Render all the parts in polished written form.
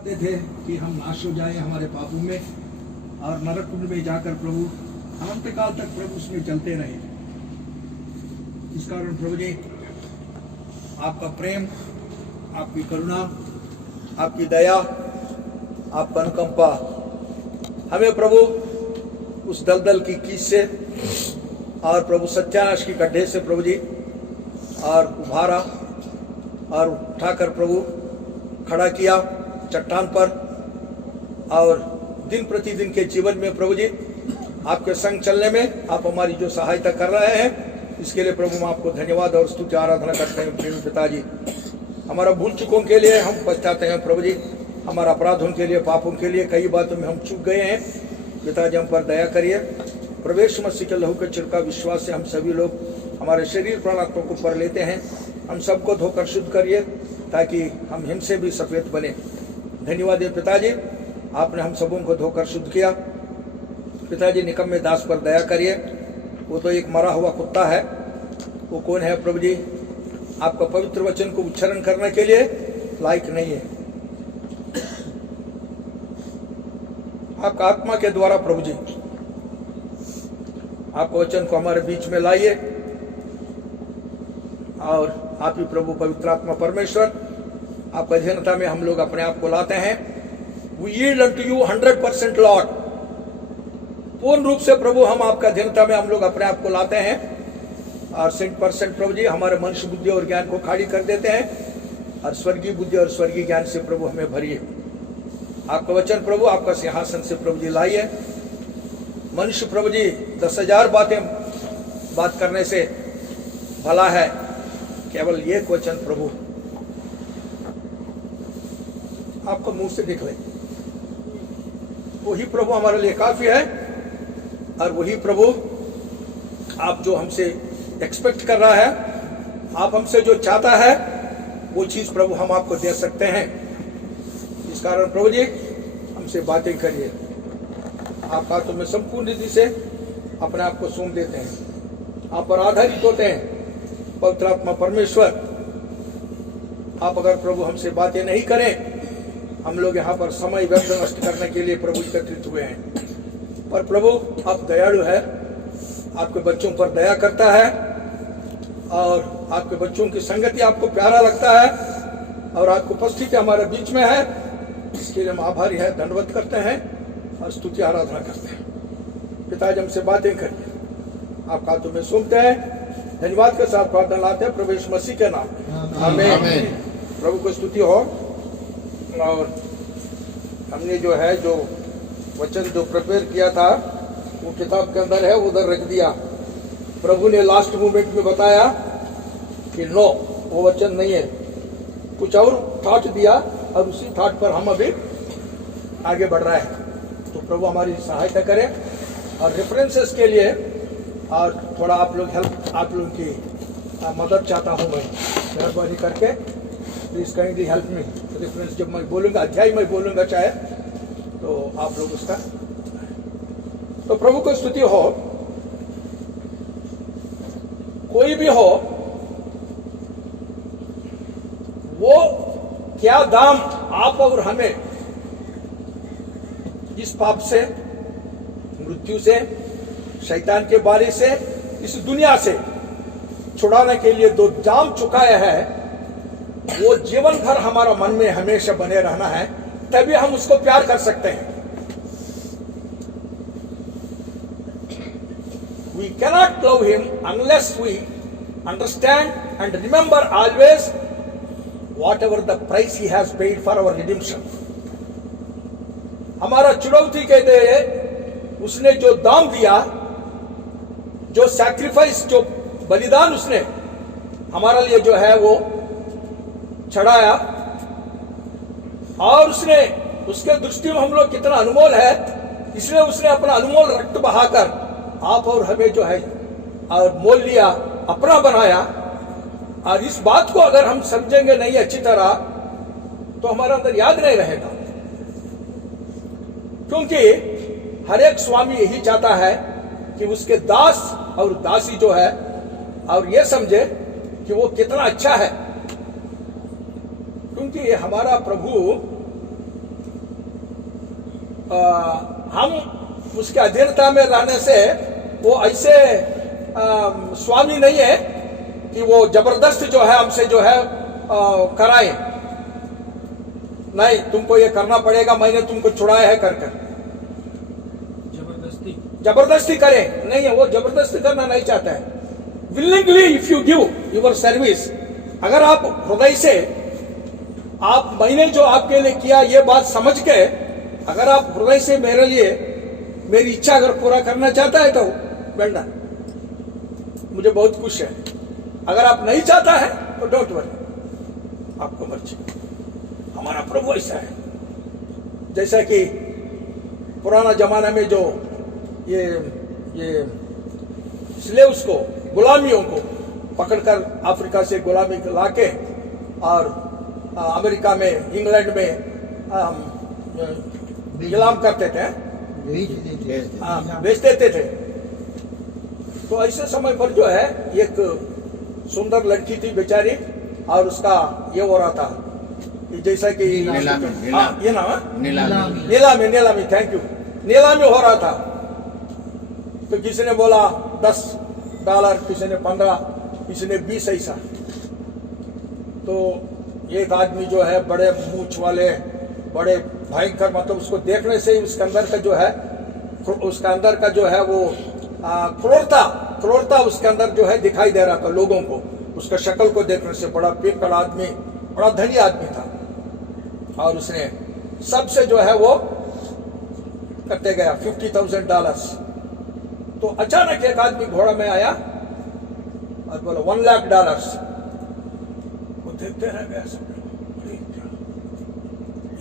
चाहते थे कि हम नाश हो जाए हमारे पापों में और नरक कुंड में जाकर प्रभु अनंत काल तक प्रभु उसमें चलते रहे। इस कारण प्रभु जी आपका प्रेम, आपकी करुणा, आपकी दया, आपका अनुकंपा हमें प्रभु उस दलदल की कीच से और प्रभु सत्यानाश की गड्ढे से प्रभु जी और उभारा और उठाकर प्रभु खड़ा किया चट्टान पर। और दिन प्रतिदिन के जीवन में प्रभु जी आपके संग चलने में आप हमारी जो सहायता कर रहे हैं, इसके लिए प्रभु हम आपको धन्यवाद और स्तुति आराधना करते हैं। प्रेमी पिताजी, हमारा भूल चुकों के लिए हम पछताते हैं प्रभु जी, हमारा अपराधों के लिए, पापों के लिए, कई बातों में हम चूक गए हैं। पिताजी हम पर दया करिए। प्रवेश मसीह के लहू के छिड़का विश्वास से हम सभी लोग हमारे शरीर प्राण आत्मा को पर लेते हैं। हम सबको धोकर शुद्ध करिए ताकि हम हिमसे भी सफेद बने। धन्यवाद है पिताजी, आपने हम सबों को धोकर शुद्ध किया। पिताजी निकम्मे दास पर दया करिए, वो तो एक मरा हुआ कुत्ता है। वो कौन है प्रभु जी? आपका पवित्र वचन को उच्चारण करने के लिए लायक नहीं है। आपका आत्मा के द्वारा प्रभु जी आपका वचन को हमारे बीच में लाइए और आप ही प्रभु पवित्र आत्मा परमेश्वर आपका अधीनता में हम लोग अपने आप को लाते हैं। We yield unto you 100% Lord। पूर्ण रूप से प्रभु हम आपका अधीनता में हम लोग अपने आप को लाते हैं और 100% प्रभु जी हमारे मनुष्य बुद्धि और ज्ञान को खाली कर देते हैं और स्वर्गीय बुद्धि और स्वर्गीय ज्ञान से प्रभु हमें भरिए। आपका वचन प्रभु आपका सिंहासन से प्रभु जी लाइए। मनुष्य प्रभु जी 10,000 बात करने से भला है केवल एक वचन प्रभु आपको मुंह से दिख ले, वही प्रभु हमारे लिए काफी है। और वही प्रभु आप जो हमसे एक्सपेक्ट कर रहा है, आप हमसे जो चाहता है, वो चीज प्रभु हम आपको दे सकते हैं। इस कारण प्रभु जी हमसे बातें करिए। आप बातों में संपूर्ण रीति से अपने आप को सौंप देते हैं, आप पर आधारित होते हैं। पवित्र आत्मा परमेश्वर, आप अगर प्रभु हमसे बातें नहीं करें, हम लोग यहाँ पर समय व्यर्थ नष्ट करने के लिए प्रभु एकत्रित हुए हैं। पर प्रभु आप दयालु है, आपके बच्चों पर दया करता है और आपके बच्चों की संगति आपको प्यारा लगता है और आपकी उपस्थिति हमारे बीच में है। इसके लिए हम आभारी है, धन्यवाद करते हैं और स्तुति आराधना करते हैं। पिताजी हमसे बातें करिए, आपका हाथों में सौंपते हैं। धन्यवाद के साथ प्रार्थना लाते हैं प्रभु यीशु मसीह के नाम, आमीन। प्रभु को स्तुति हो। और हमने जो है जो वचन जो प्रिपेयर किया था वो किताब के अंदर है, उधर रख दिया। प्रभु ने लास्ट मोमेंट में बताया कि नो, वो वचन नहीं है, कुछ और थॉट दिया और उसी थॉट पर हम अभी आगे बढ़ रहे हैं। तो प्रभु हमारी सहायता करें। और रेफरेंसेस के लिए और थोड़ा आप लोग हेल्प, आप लोगों की मदद चाहता हूँ मैं, मेहरबानी करके please kindly help me. Reference जब मैं बोलूंगा, अध्याय मैं बोलूंगा चाहे, तो आप लोग उसका, तो प्रभु को स्तुति हो। कोई भी हो, वो क्या दाम आप और हमें इस पाप से, मृत्यु से, शैतान के बारे से, इस दुनिया से छुड़ाने के लिए दो दाम चुकाया है, वो जीवन भर हमारा मन में हमेशा बने रहना है, तभी हम उसको प्यार कर सकते हैं। We cannot love him unless we understand and remember always whatever the price he has paid for our redemption। हमारा चुनौती के लिए उसने जो दाम दिया, जो सैक्रिफाइस, जो बलिदान उसने हमारे लिए जो है वो चढ़ाया, और उसने, उसके दृष्टि में हम लोग कितना अनमोल है, इसलिए उसने अपना अनमोल रक्त बहाकर आप और हमें जो है और मोल लिया, अपना बनाया। और इस बात को अगर हम समझेंगे नहीं अच्छी तरह, तो हमारे अंदर याद नहीं रहेगा। क्योंकि हर एक स्वामी यही चाहता है कि उसके दास और दासी जो है और ये समझे कि वो कितना अच्छा है। क्योंकि हमारा प्रभु हम उसके अधीनता में रहने से वो ऐसे स्वामी नहीं है कि वो जबरदस्त जो है हमसे जो है कराए। नहीं, तुमको ये करना पड़ेगा, मैंने तुमको छुड़ाया है कर कर जबरदस्ती करे नहीं है। वो जबरदस्ती करना नहीं चाहता है। Willingly if you give your service, अगर आप हृदय से आप मैंने जो आपके लिए किया ये बात समझ के अगर आप हृदय से मेरे लिए मेरी इच्छा अगर पूरा करना चाहता है तो बेटा मुझे बहुत खुश है। अगर आप नहीं चाहता है तो डोंट वरी, आपको मर्जी। हमारा प्रभु ऐसा है जैसा कि पुराना जमाना में जो ये स्लेव्स को, गुलामियों को पकड़कर अफ्रीका से गुलामी लाके और अमेरिका में, इंग्लैंड में गुलाम करते थे, बेच देते थे। तो ऐसे समय पर जो है एक सुंदर लड़की थी बेचारी, और उसका ये हो रहा था जैसा कि नीलामी, थैंक यू, नीलामी हो रहा था। तो किसी ने बोला $10, किसी ने 15, किसी ने 20 ऐसा। तो एक आदमी जो है बड़े मूछ वाले, बड़े भयंकर, मतलब उसको देखने से ही उसके अंदर का जो है वो क्रूरता उसके अंदर जो है दिखाई दे रहा था लोगों को। उसका शक्ल को देखने से बड़ा पियक्कड़ आदमी, बड़ा धनी आदमी था। और उसने सबसे जो है वो करते गया $50,000। तो अचानक एक आदमी घोड़ा में आया और बोला $1 लाख। वो देखते रह गया सब लोग,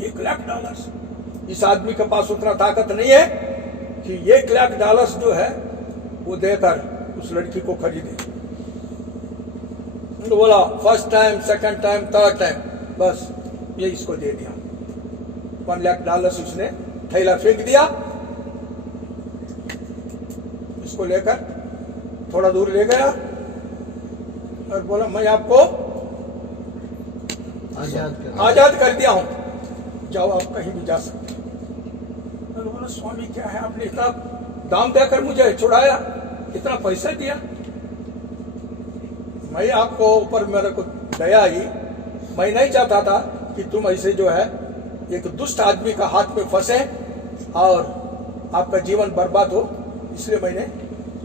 $1 लाख। इस आदमी के पास उतना ताकत नहीं है कि $1 लाख जो है वो देकर उस लड़की को खरीदे। तो बोला first time, second time, third time, बस ये इसको दे दिया। $1 लाख उसने थैला फेंक दिया। इसको लेकर थोड़ा दूर ले गया और बोला मैं आपको आजाद कर दिया हूं, जाओ आप कहीं भी जा सकते। मैंने बोला स्वामी क्या है, आपने इतना दाम देकर मुझे छुड़ाया, इतना पैसा दिया। मैं आपको ऊपर मेरे को दया आई, मैं नहीं चाहता था कि तुम ऐसे जो है एक दुष्ट आदमी का हाथ में फंसे और आपका जीवन बर्बाद हो, इसलिए मैंने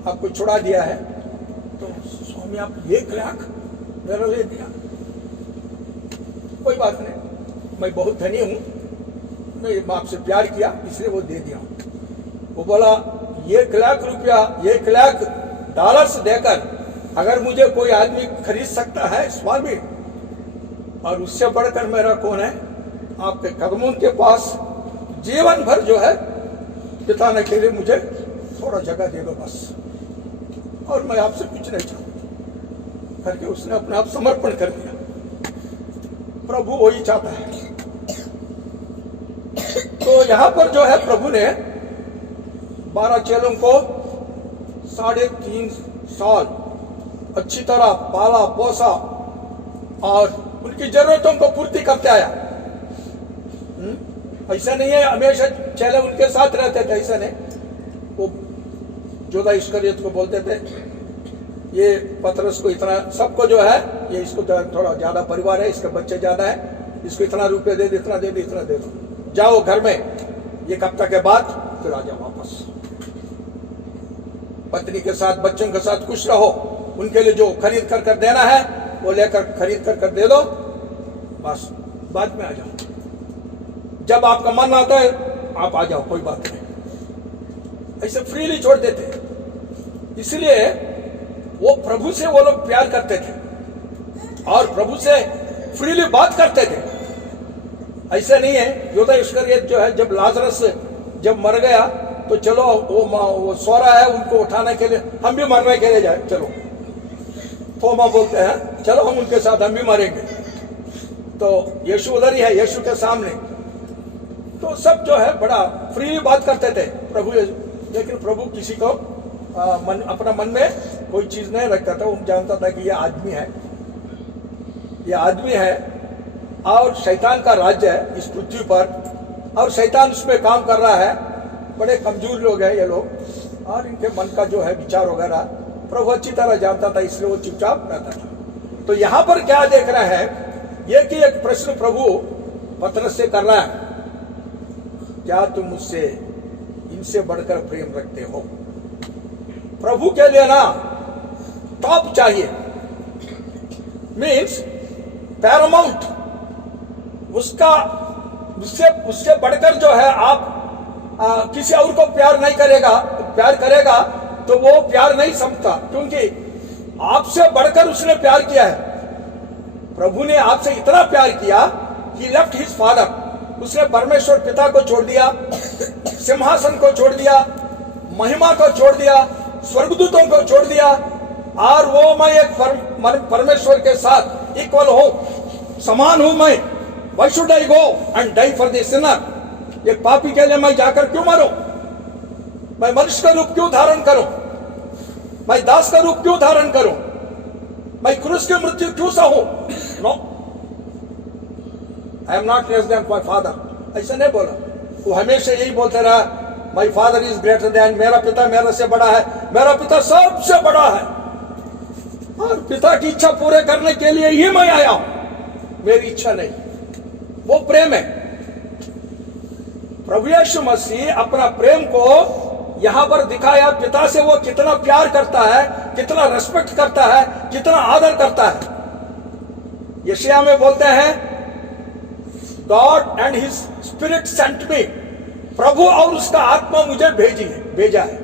आपको छुड़ा दिया है। तो स्वामी आप $1 लाख मेरे लिए दिया, कोई बात नहीं, मैं बहुत धनी हूं, मैं आपसे प्यार किया इसलिए वो दे दिया। वो बोला $1 लाख देकर अगर मुझे कोई आदमी खरीद सकता है स्वामी, और उससे बढ़कर मेरा कौन है, आपके कदमों के पास जीवन भर जो है बिताने के लिए मुझे थोड़ा जगह दे दो बस, और मैं आपसे कुछ नहीं चाहता करके उसने अपने आप समर्पण कर दिया। प्रभु वही चाहता है। तो यहां पर जो है प्रभु ने 12 चेलों को 3.5 साल अच्छी तरह पाला पोसा और उनकी जरूरतों को पूर्ति करते आया। ऐसा नहीं है हमेशा चेले उनके साथ रहते थे, ऐसा नहीं। वो योदा इस्करियत को बोलते थे ये पतरस को इतना, सबको जो है ये इसको थोड़ा ज्यादा परिवार है, इसके बच्चे ज्यादा है, इसको इतना रुपये दे दे, इतना दे दे, इतना दे दो, जाओ घर में 1 हफ्ता के बाद फिर आ जाओ वापस, पत्नी के साथ बच्चों के साथ खुश रहो, उनके लिए जो खरीद कर देना है वो लेकर खरीद कर दे दो, बस बाद में आ जाओ, जब आपका मन आता है आप आ जाओ, कोई बात नहीं। ऐसे फ्रीली छोड़ देते। इसलिए वो प्रभु से वो लोग प्यार करते थे और प्रभु से फ्रीली बात करते थे। ऐसा नहीं है योदा इस्करियत जो है जब लाजरस जब मर गया तो चलो वो सो रहा है, उनको उठाने के लिए हम भी मरने के लिए जाए, चलो थोमा बोलते हैं, चलो हम उनके साथ हम भी मरेंगे। तो यीशु उधर ही है, यीशु के सामने। तो सब जो है बड़ा फ्रीली बात करते थे प्रभु, लेकिन प्रभु किसी को अपना मन में कोई चीज नहीं रखता था। वो जानता था कि ये आदमी है, ये आदमी है और शैतान का राज्य है इस पृथ्वी पर, और शैतान उसमें काम कर रहा है। बड़े कमजोर लोग हैं ये लोग, और इनके मन का जो है विचार वगैरह प्रभु अच्छी तरह जानता था, इसलिए वो चुपचाप रहता था। तो यहां पर क्या देख रहे हैं, ये कि एक प्रश्न प्रभु पतरस से कर रहा है, क्या तुम मुझसे इनसे बढ़कर प्रेम रखते हो? प्रभु के लिए ना टॉप चाहिए, मीन्स पैरामाउंट, उसका उससे बढ़कर जो है आप किसी और को प्यार करेगा तो वो प्यार नहीं समझता, क्योंकि आपसे बढ़कर उसने प्यार किया है। प्रभु ने आपसे इतना प्यार किया, ही लेफ्ट हिज फादर, उसने परमेश्वर पिता को छोड़ दिया, सिंहासन को छोड़ दिया, महिमा को छोड़ दिया, स्वर्गदूतों को छोड़ दिया, और वो मैं एक परमेश्वर के साथ इक्वल हूं, समान हूं मैं। Why should I go and die for the sinner? एक पापी के लिए मैं जाकर क्यों मरूं? मैं मनुष्य का रूप क्यों धारण करूं? मैं दास का रूप क्यों धारण करूं? मैं क्रूस की मृत्यु क्यों सहूं? No, I am not less than my father. ऐसा नहीं बोला, वो हमेशा यही बोलते रहा, my father is greater than, मेरा पिता मेरे से बड़ा है, मेरा पिता सबसे बड़ा है, और पिता की इच्छा पूरे करने के लिए ही मैं आया हूं, मेरी इच्छा नहीं। वो प्रेम है। प्रभु यीशु मसीह अपना प्रेम को यहां पर दिखाया, पिता से वो कितना प्यार करता है, कितना रेस्पेक्ट करता है, कितना आदर करता है। यशायाह में बोलते हैं, God and his spirit sent me, प्रभु और उसका आत्मा मुझे भेजा है।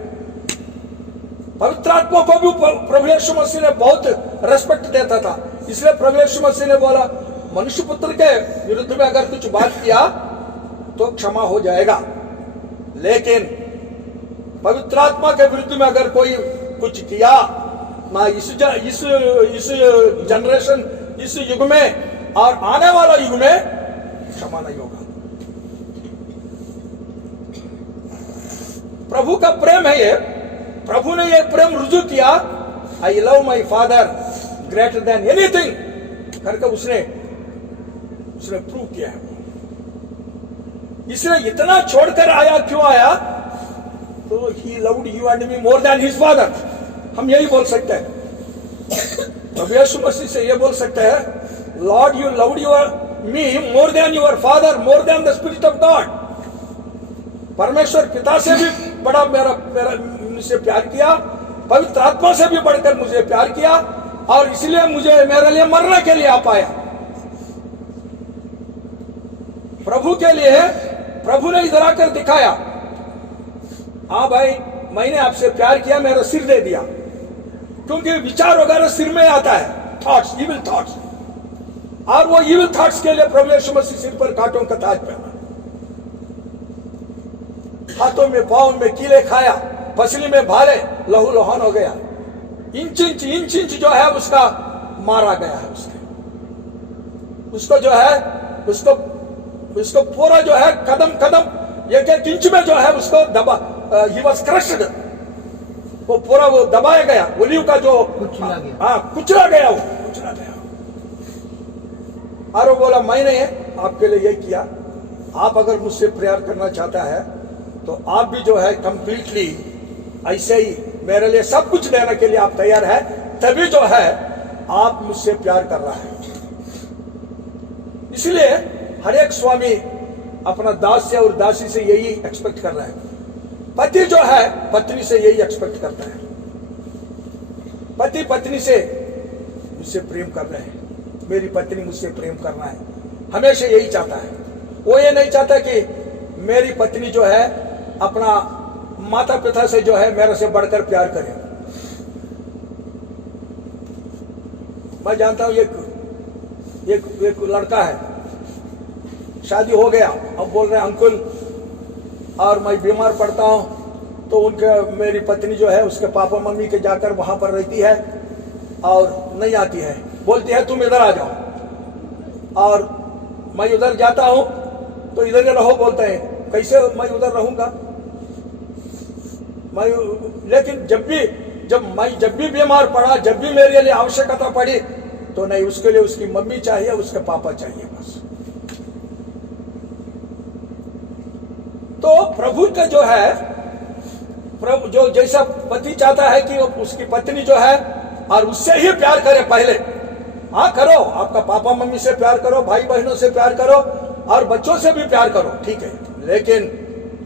पवित्र आत्मा को भी प्रभु यीशु मसीह ने बहुत रेस्पेक्ट देता था, इसलिए प्रभु यीशु मसीह ने बोला, मनुष्य पुत्र के विरुद्ध में अगर कुछ बात किया तो क्षमा हो जाएगा, लेकिन पवित्र आत्मा के विरुद्ध में अगर कोई कुछ किया ना, इस जनरेशन, इस युग में और आने वाला युग में क्षमा नहीं होगा। प्रभु का प्रेम है ये। प्रभु ने ये प्रेम रुजू किया, I love my father greater than anything करके उसने प्रूव किया है। इसलिए इतना छोड़कर आया, क्यों आया? तो he loved you and me more than his father. हम यही बोल सकते हैं, प्रभु यीशु मसीह से ये बोल सकते हैं, Lord you loved me more than your father, more than the spirit of God. परमेश्वर पिता से भी बड़ा मुझसे प्यार किया, पवित्र आत्मा से भी बढ़कर मुझे प्यार किया, और इसलिए मुझे मेरे लिए मरने के लिए आ पाया। प्रभु के लिए प्रभु ने इधर आकर दिखाया, हाँ भाई मैंने आपसे प्यार किया, मेरा सिर दे दिया, क्योंकि विचार वगैरह सिर में आता है, थॉट्स, इविल थॉट्स, और वो इविल थॉट्स के लिए प्रभु यीशु मसीह सिर पर कांटों का ताज पहना, हाथों में पांव में कीले खाया, पसली में भाले, लहू लुहान हो गया, इंच इंच जो है उसका मारा गया है, उसको जो है उसको पूरा जो है कदम कदम एक इंच में जो है उसको दबा, ही वॉज क्रश्ड, वो पूरा वो दबाया गया, ओलिव का जो कुचला गया वो कुचला गया। और वो बोला, मैंने आपके लिए ये किया, आप अगर मुझसे प्यार करना चाहता है तो आप भी जो है कंप्लीटली ऐसे ही मेरे लिए सब कुछ देने के लिए आप तैयार है, तभी जो है आप मुझसे प्यार कर रहा है। इसलिए हर एक स्वामी अपना दास से और दासी से यही एक्सपेक्ट कर रहा है, पति जो है पत्नी से यही एक्सपेक्ट करता है, पति पत्नी से मुझसे प्रेम कर रहे हैं, मेरी पत्नी मुझसे प्रेम करना है, हमेशा यही चाहता है। वो ये नहीं चाहता कि मेरी पत्नी जो है अपना माता पिता से जो है मेरे से बढ़कर प्यार करे। मैं जानता हूं एक लड़का है, शादी हो गया, अब बोल रहे हैं अंकुल और मैं बीमार पड़ता हूं, तो उनके मेरी पत्नी जो है उसके पापा मम्मी के जाकर वहां पर रहती है और नहीं आती है, बोलती है तुम इधर आ जाओ, और मैं उधर जाता हूं तो इधर ही रहो बोलते हैं। कैसे मैं उधर रहूंगा? लेकिन जब भी बीमार पड़ा, जब भी मेरे लिए आवश्यकता पड़ी, तो नहीं, उसके लिए उसकी मम्मी चाहिए, उसके पापा चाहिए बस। तो प्रभु का जो है, प्रभु जो जैसा पति चाहता है कि उसकी पत्नी जो है और उससे ही प्यार करे पहले। हाँ करो, आपका पापा मम्मी से प्यार करो, भाई बहनों से प्यार करो और बच्चों से भी प्यार करो, ठीक है, लेकिन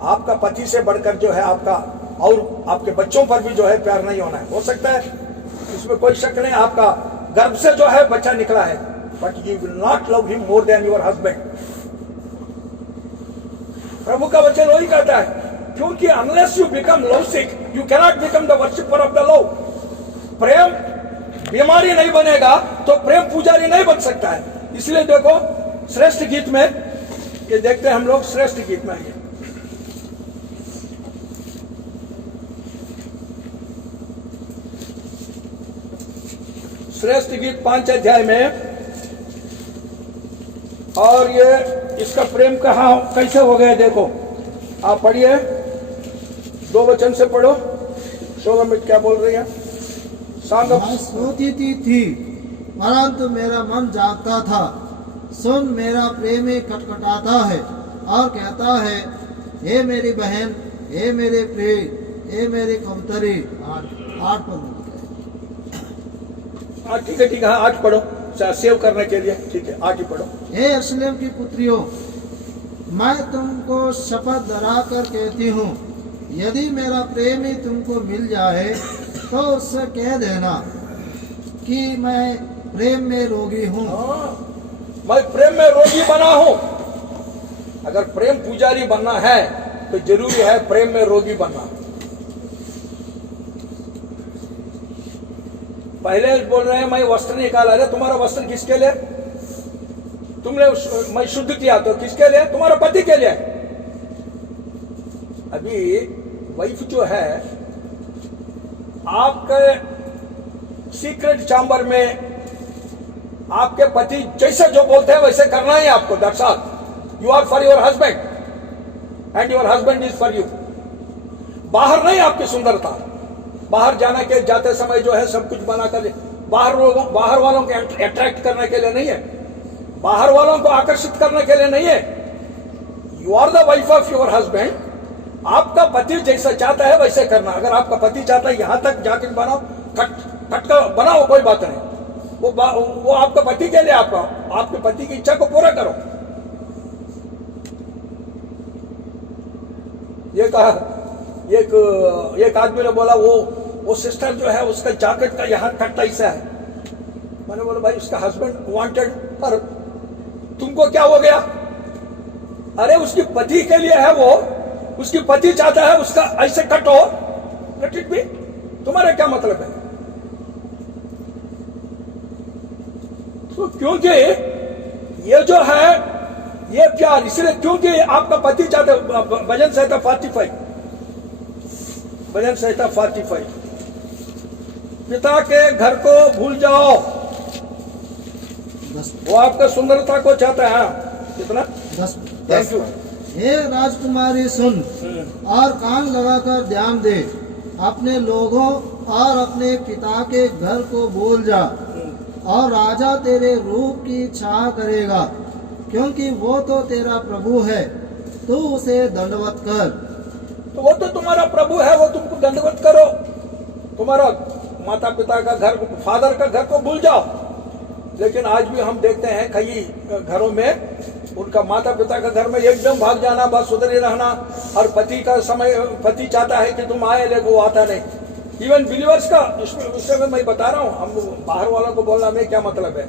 आपका पति से बढ़कर जो है आपका और आपके बच्चों पर भी जो है प्यार नहीं होना है। हो सकता है, इसमें कोई शक नहीं, आपका गर्भ से जो है बच्चा निकला है, but you will not love him more than your husband. प्रभु का वचन वही कहता है, क्योंकि unless you become lovesick you cannot become the worshipper of the love. प्रेम बीमारी नहीं बनेगा तो प्रेम पुजारी नहीं बन सकता है। इसलिए देखो श्रेष्ठ गीत में ये देखते हैं हम लोग, श्रेष्ठ गीत में आइए, श्रेष्ठ गीत 5 अध्याय में, और ये इसका प्रेम कहाँ कैसे हो गया देखो, आप पढ़िए, 2 वचन से पढ़ो। शोभामित क्या बोल रही है? मैं सोती थी परंतु मेरा मन जागता था, सुन मेरा प्रेमी खटखटाता है और कहता है, हे मेरी बहन, हे मेरे प्रिय, हे मेरी कबूतरी। 8 पर ठीक है, ठीक है, 8 पढ़ो, सेव करने के लिए, ठीक है, 8 ही पढ़ो। हे यरूशलेम की पुत्रियों, मैं तुमको शपथ धरा कर कहती हूँ, यदि मेरा प्रेमी तुमको मिल जाए तो उससे कह देना कि मैं प्रेम में रोगी हूँ। मैं प्रेम में रोगी बना हूँ। अगर प्रेम पुजारी बनना है तो जरूरी है प्रेम में रोगी बनना। पहले बोल रहे हैं मैं वस्त्र निकाला, अरे तुम्हारा वस्त्र किसके लिए? तुमने मैं शुद्ध किया तो किसके लिए? तुम्हारा पति के लिए। अभी वाइफ जो है आपके सीक्रेट चैम्बर में आपके पति जैसे जो बोलते हैं वैसे करना ही आपको। That's all. You are for your husband and your husband is for you. बाहर नहीं आपकी सुंदरता, बाहर जाने के जाते समय जो है सब कुछ बना कर बाहर वालों को अट्रैक्ट करने के लिए नहीं है, बाहर वालों को आकर्षित करने के लिए नहीं है। You are the wife of your husband. आपका पति जैसा चाहता है वैसे करना। अगर आपका पति चाहता है यहां तक जाकेट बनाओ, कट का बनाओ, कोई बात नहीं, वो आपका पति के लिए, आपके पति की इच्छा को पूरा करो। ये कहा एक आदमी ने बोला वो सिस्टर जो है उसका जैकेट का यहाँ कट ऐसा है। मैंने बोला भाई उसका हस्बैंड वांटेड, पर तुमको क्या हो गया? अरे उसकी पति के लिए है वो, उसकी पति चाहता है उसका ऐसे कट हो, लेट इट बी। तुम्हारा क्या मतलब है? तो क्योंकि ये जो है ये प्यार, इसलिए क्योंकि आपका पति चाहता है। भजन संहिता 45, भजन संहिता 45, पिता के घर को भूल जाओ। वो आपका सुंदरता को चाहता है। कितना? 10। Thank you. हे राजकुमारी सुन और कान लगाकर ध्यान दे, अपने लोगों और अपने पिता के घर को भूल जा, और राजा तेरे रूप की इच्छा करेगा, क्योंकि वो तो तेरा प्रभु है, तू उसे दंडवत कर। तो वो तो तुम्हारा प्रभु है, वो तुमको दंडवत करो। तुम्हारा माता पिता का घर, फादर का घर को भूल जाओ। लेकिन आज भी हम देखते हैं कई घरों में उनका माता पिता का घर में एकदम भाग जाना, बस उधर ही रहना, और पति का समय, पति चाहता है कि तुम आए, लेकिन वो आता नहीं। इवन बिलीवर्स का उससे मैं बता रहा हूँ, हम बाहर वालों को बोलना में क्या मतलब है?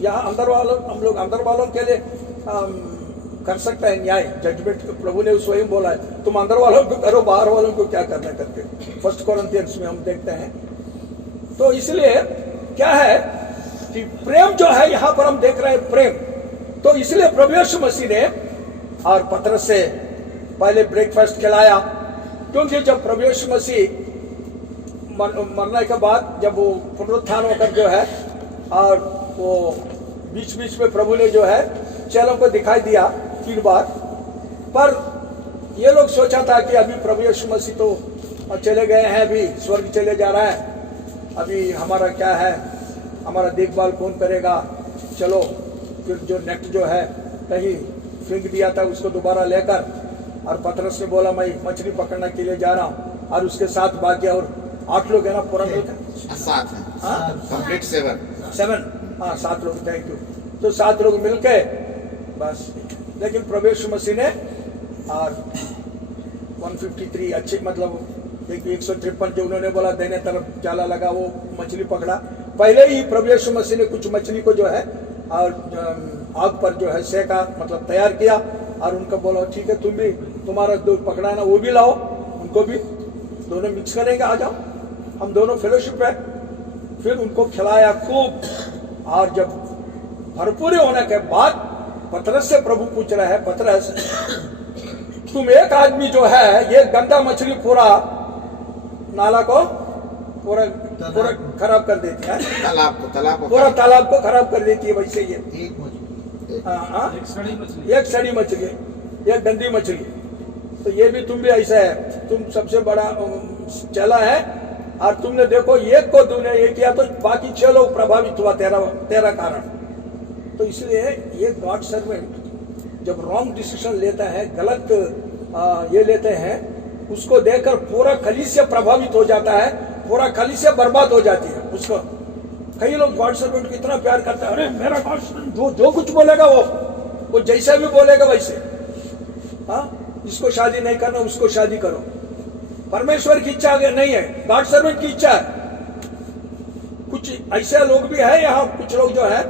यहाँ अंदर वालों, हम लोग अंदर वालों के लिए कर सकता है न्याय, जजमेंट। प्रभु ने स्वयं बोला है तुम अंदर वालों को करो, बाहर वालों को क्या करना करके। 1 कोरिन्थियंस में हम देखते हैं। तो इसलिए क्या है कि प्रेम जो है यहां पर हम देख रहे हैं प्रेम। तो इसलिए प्रभु यीशु मसीह ने और पतरस से पहले ब्रेकफास्ट खिलाया, क्योंकि जब प्रभु यीशु मसीह मरने के बाद जब वो पुनरुत्थान होकर जो है, और वो बीच बीच में प्रभु ने जो है चेलों को दिखाई दिया 3 बार, पर ये लोग सोचा था कि अभी प्रभु यीशु मसीह तो चले गए हैं, अभी स्वर्ग चले जा रहा है, अभी हमारा क्या है, हमारा देखभाल कौन करेगा, चलो फिर जो नेक्स्ट जो है कहीं फेंक दिया था उसको दोबारा लेकर, और पतरस ने बोला मैं मछली पकड़ने के लिए जा रहा हूँ, और उसके साथ बाकी और 8 लोग है ना पूरा मिलकर 7 है, हाँ कंप्लीट 7। 7 हाँ 7 लोग, थैंक यू। तो 7 लोग मिलके बस, लेकिन प्रभु यीशु मसीह ने और 153 अच्छे मतलब 153 जो उन्होंने बोला देने तरफ जाला लगा, वो मछली पकड़ा। पहले ही प्रभु यीशु मसीह ने कुछ मछली को जो है और आग पर जो है सेका, मतलब तैयार किया, और उनको बोला ठीक है तुम भी, तुम्हारा दो पकड़ा ना वो भी लाओ, उनको भी दोनों मिक्स करेंगे, आ जाओ हम दोनों फेलोशिप है। फिर उनको खिलाया खूब, और जब भरपूर होने के बाद पतरस से प्रभु पूछ रहा है, पतरस तुम एक आदमी जो है ये गंदा मछली पूरा नाला को पूरा खराब कर देती है, तालाब को पूरा तालाब को खराब कर देती है, वैसे ये एक मछली, हाँ एक सड़ी मछली, एक गंदी मछली। तो ये भी तुम भी ऐसा है, तुम सबसे बड़ा चला है, और तुमने देखो एक को तुमने ये किया तो बाकी 6 लोग प्रभावित हुआ तेरा कारण। तो इसलिए ये गॉड सर्वेंट जब रॉन्ग डिसीजन लेता है, गलत ये लेते हैं, उसको देखकर पूरा कलीसिया प्रभावित हो जाता है, पूरा कलीसिया बर्बाद हो जाती है उसको। कई लोग गॉड सर्वेंट को इतना प्यार करते हैं, अरे मेरा गॉड सर्वेंट जो कुछ बोलेगा वो जैसा भी बोलेगा वैसे, हाँ इसको शादी नहीं करना उसको शादी करो। परमेश्वर की इच्छा नहीं है, गॉड सर्वेंट की इच्छा है। कुछ ऐसे लोग भी है यहाँ, कुछ लोग जो है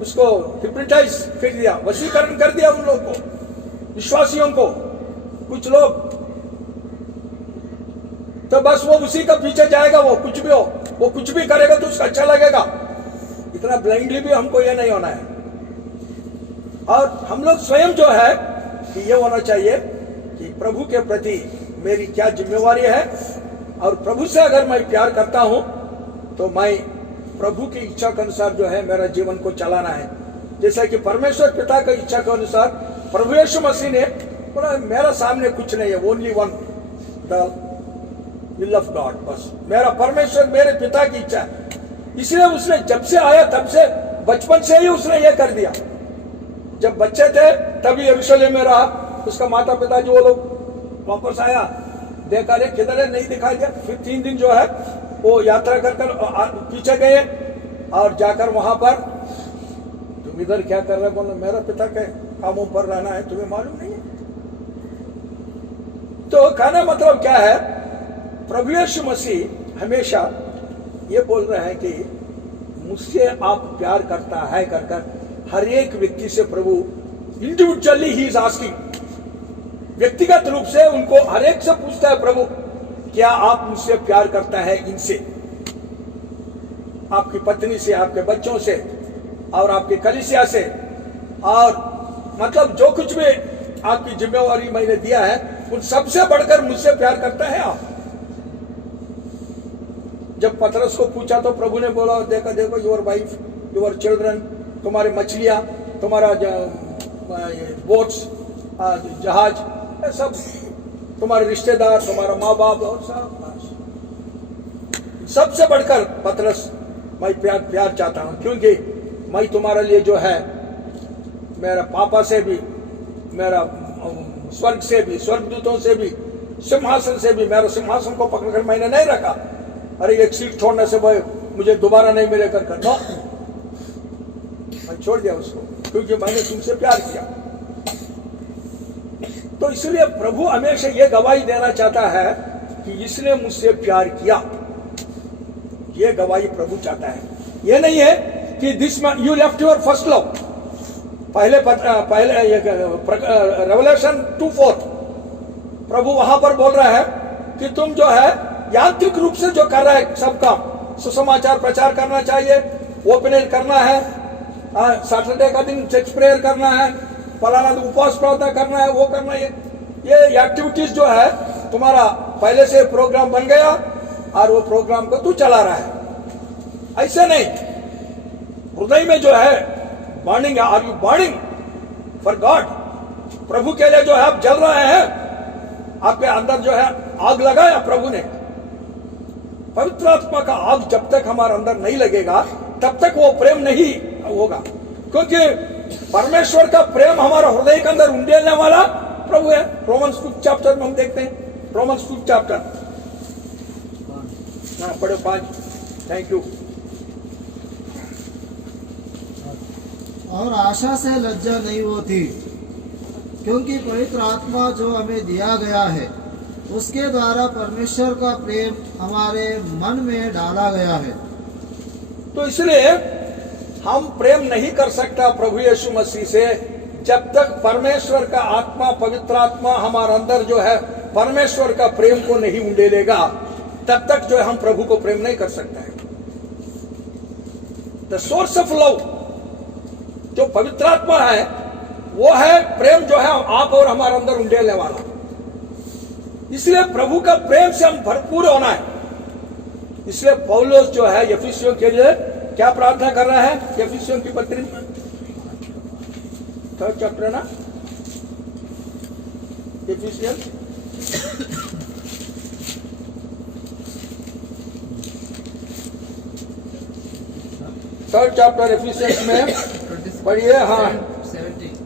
उसको हिप्नोटाइज कर दिया, वशीकरण कर दिया उन लोगों को, विश्वासियों को, कुछ लोग तो बस वो उसी का पीछे जाएगा, वो कुछ भी हो, वो कुछ भी करेगा तो उसको अच्छा लगेगा। इतना ब्लाइंडली भी हमको ये नहीं होना है। और हम लोग स्वयं जो है कि ये होना चाहिए कि प्रभु के प्रति मेरी क्या जिम्मेवारी है, और प्रभु से अगर मैं प्यार करता हूं तो मैं प्रभु की इच्छा के अनुसार जो है मेरा जीवन को चलाना है। जैसा कि परमेश्वर पिता की इच्छा के अनुसार प्रभु यीशु मसीह ने बोला मेरा सामने कुछ नहीं है, only one the will of God, बस मेरा परमेश्वर मेरे पिता की इच्छा है। इसलिए उसने जब से आया तब से, बचपन से ही उसने ये कर दिया। जब बच्चे थे तभी यरूशलेम में रहा, उसका माता पिता जो लोग वापस आया, देखा रे किधर है, नहीं दिखाई दिया। फिर 3 दिन जो है वो यात्रा कर पीछे गए, और जाकर वहां पर तुम इधर क्या कर रहे, बोले मेरा पिता के कामों पर रहना है, तुम्हें मालूम नहीं है। तो कहना मतलब क्या है, प्रभु यीशु मसीह हमेशा ये बोल रहे हैं कि मुझसे आप प्यार करता है कर हर एक व्यक्ति से प्रभु इंडिविजुअली ही इज आस्किंग, व्यक्तिगत रूप से उनको हर एक से पूछता है प्रभु क्या आप मुझसे प्यार करता है, इनसे, आपकी पत्नी से, आपके बच्चों से, और आपके कलीसिया से, और मतलब जो कुछ भी आपकी जिम्मेवारी मैंने दिया है उन सबसे बढ़कर मुझसे प्यार करता है आप। जब पतरस को पूछा तो प्रभु ने बोला देखो देखो योर वाइफ, योर चिल्ड्रन, तुम्हारी मछलियां, तुम्हारा बोट्स, जहाज, सब तुम्हारे रिश्तेदार, तुम्हारा माँ बाप, और सबसे बढ़कर पतरस मैं प्यार चाहता हूं, क्योंकि मैं तुम्हारे लिए जो है मेरा पापा से भी, मेरा स्वर्ग से भी, स्वर्गदूतों से भी, सिंहासन से भी, मेरा सिंहासन को पकड़कर मैंने नहीं रखा, अरे एक सीट छोड़ने से भाई मुझे दोबारा नहीं मिले कर नो, मैं छोड़ दिया उसको, क्योंकि मैंने तुमसे प्यार किया। तो इसलिए प्रभु हमेशा ये गवाही देना चाहता है कि इसने मुझसे प्यार किया, ये गवाही प्रभु चाहता है। ये नहीं है कि this you left your first love, पहले रेवलेशन 2:4 प्रभु वहां पर बोल रहा है कि तुम जो है यांत्रिक रूप से जो कर रहा है सब काम, सुसमाचार प्रचार करना चाहिए, ओपनिंग करना है, सैटरडे का दिन सेक्स प्रेयर करना है, फलाना उपवास प्रार्थना करना है, वो करना है, ये एक्टिविटीज जो है तुम्हारा पहले से प्रोग्राम बन गया और वो प्रोग्राम को तू चला रहा है। ऐसे नहीं, हृदय में जो है burning, are you burning for God, प्रभु के लिए जो है आप जल रहे हैं, आपके अंदर जो है आग लगाया प्रभु ने। पवित्र आत्मा का आग जब तक हमारे अंदर नहीं लगेगा तब तक वो प्रेम नहीं होगा, क्योंकि परमेश्वर का प्रेम हमारा हृदय के अंदर उंडेलने वाला प्रभु है। रोमन्स 5 चैप्टर में हम देखते हैं, रोमन्स 5 चैप्टर। हाँ पढ़ो 5। Thank you. और आशा से लज्जा नहीं होती, क्योंकि पवित्र आत्मा जो हमें दिया गया है उसके द्वारा परमेश्वर का प्रेम हमारे मन में डाला गया है। तो इसलिए हम प्रेम नहीं कर सकता प्रभु यीशु मसीह से जब तक परमेश्वर का आत्मा, पवित्र आत्मा हमारे अंदर जो है परमेश्वर का प्रेम को नहीं उंडेलेगा, तब तक जो है हम प्रभु को प्रेम नहीं कर सकते हैं। द सोर्स ऑफ लव जो पवित्र आत्मा है वो है प्रेम जो है आप और हमारे अंदर उंडेलने वाला। इसलिए प्रभु का प्रेम से हम भरपूर होना है। इसलिए पौलुस जो है एफिसियों के लिए क्या प्रार्थना कर रहा है? एफिसियों की पत्री 3rd चैप्टर ना, एफिसियंस 3rd चैप्टर एफिसियंस में पढ़िए। हाँ 17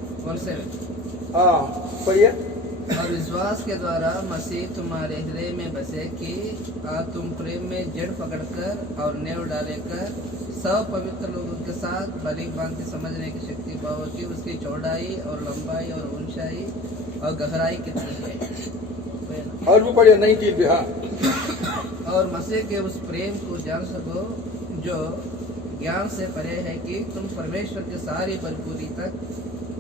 हाँ पढ़िए। और विश्वास के द्वारा मसीह तुम्हारे हृदय में बसे कि तुम प्रेम में जड़ पकड़कर और नेव डालेकर सब पवित्र लोगों के साथ भली भांति समझने की शक्ति पाओ कि उसकी चौड़ाई और लंबाई और ऊंचाई और गहराई कितनी है। और भी पढ़िए 19 भी। हाँ और मसीह के उस प्रेम को जान सको जो ज्ञान से परे है कि तुम परमेश्वर की सारी भरपूरी तक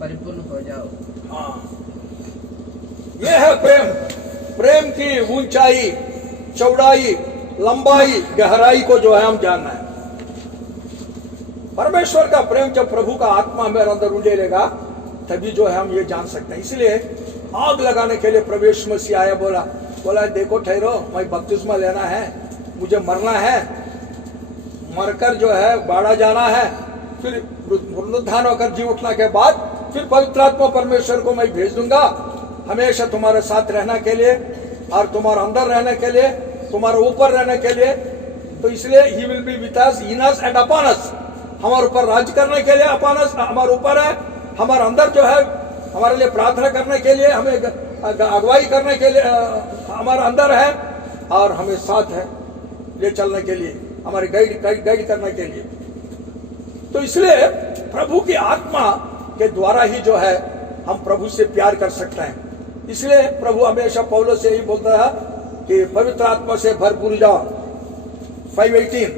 परिपूर्ण हो जाओ। हाँ ये है प्रेम। प्रेम की ऊंचाई, चौड़ाई, लंबाई, गहराई को जो है हम जानना है। परमेश्वर का प्रेम जब प्रभु का आत्मा हमारे अंदर उंडेलेगा तभी जो है हम ये जान सकते हैं। इसलिए आग लगाने के लिए प्रभु यीशु मसीह आया, बोला देखो ठहरो, मैं बपतिस्मा लेना है, मुझे मरना है, मरकर जो है बाड़ा जाना है, फिर पुनरुत्थान होकर जी उठने के बाद फिर पवित्र आत्मा परमेश्वर को मैं भेज दूंगा हमेशा तुम्हारे साथ रहने के लिए और तुम्हारे अंदर रहने के लिए, तुम्हारे ऊपर रहने के लिए। तो इसलिए he will be with us, in us and upon us, हमारे ऊपर राज करने के लिए अपॉन अस, हमारे ऊपर है, हमारे अंदर जो है हमारे लिए प्रार्थना करने के लिए, हमें अगुवाई करने के लिए हमारे अंदर है और हमें साथ है ले चलने के लिए, हमारे गाइड करने के लिए। तो इसलिए प्रभु की आत्मा के द्वारा ही जो है हम प्रभु से प्यार कर सकते हैं। इसलिए प्रभु हमेशा पौलुस से ही बोलता है कि पवित्र आत्मा से भरपूर जाओ। 5:18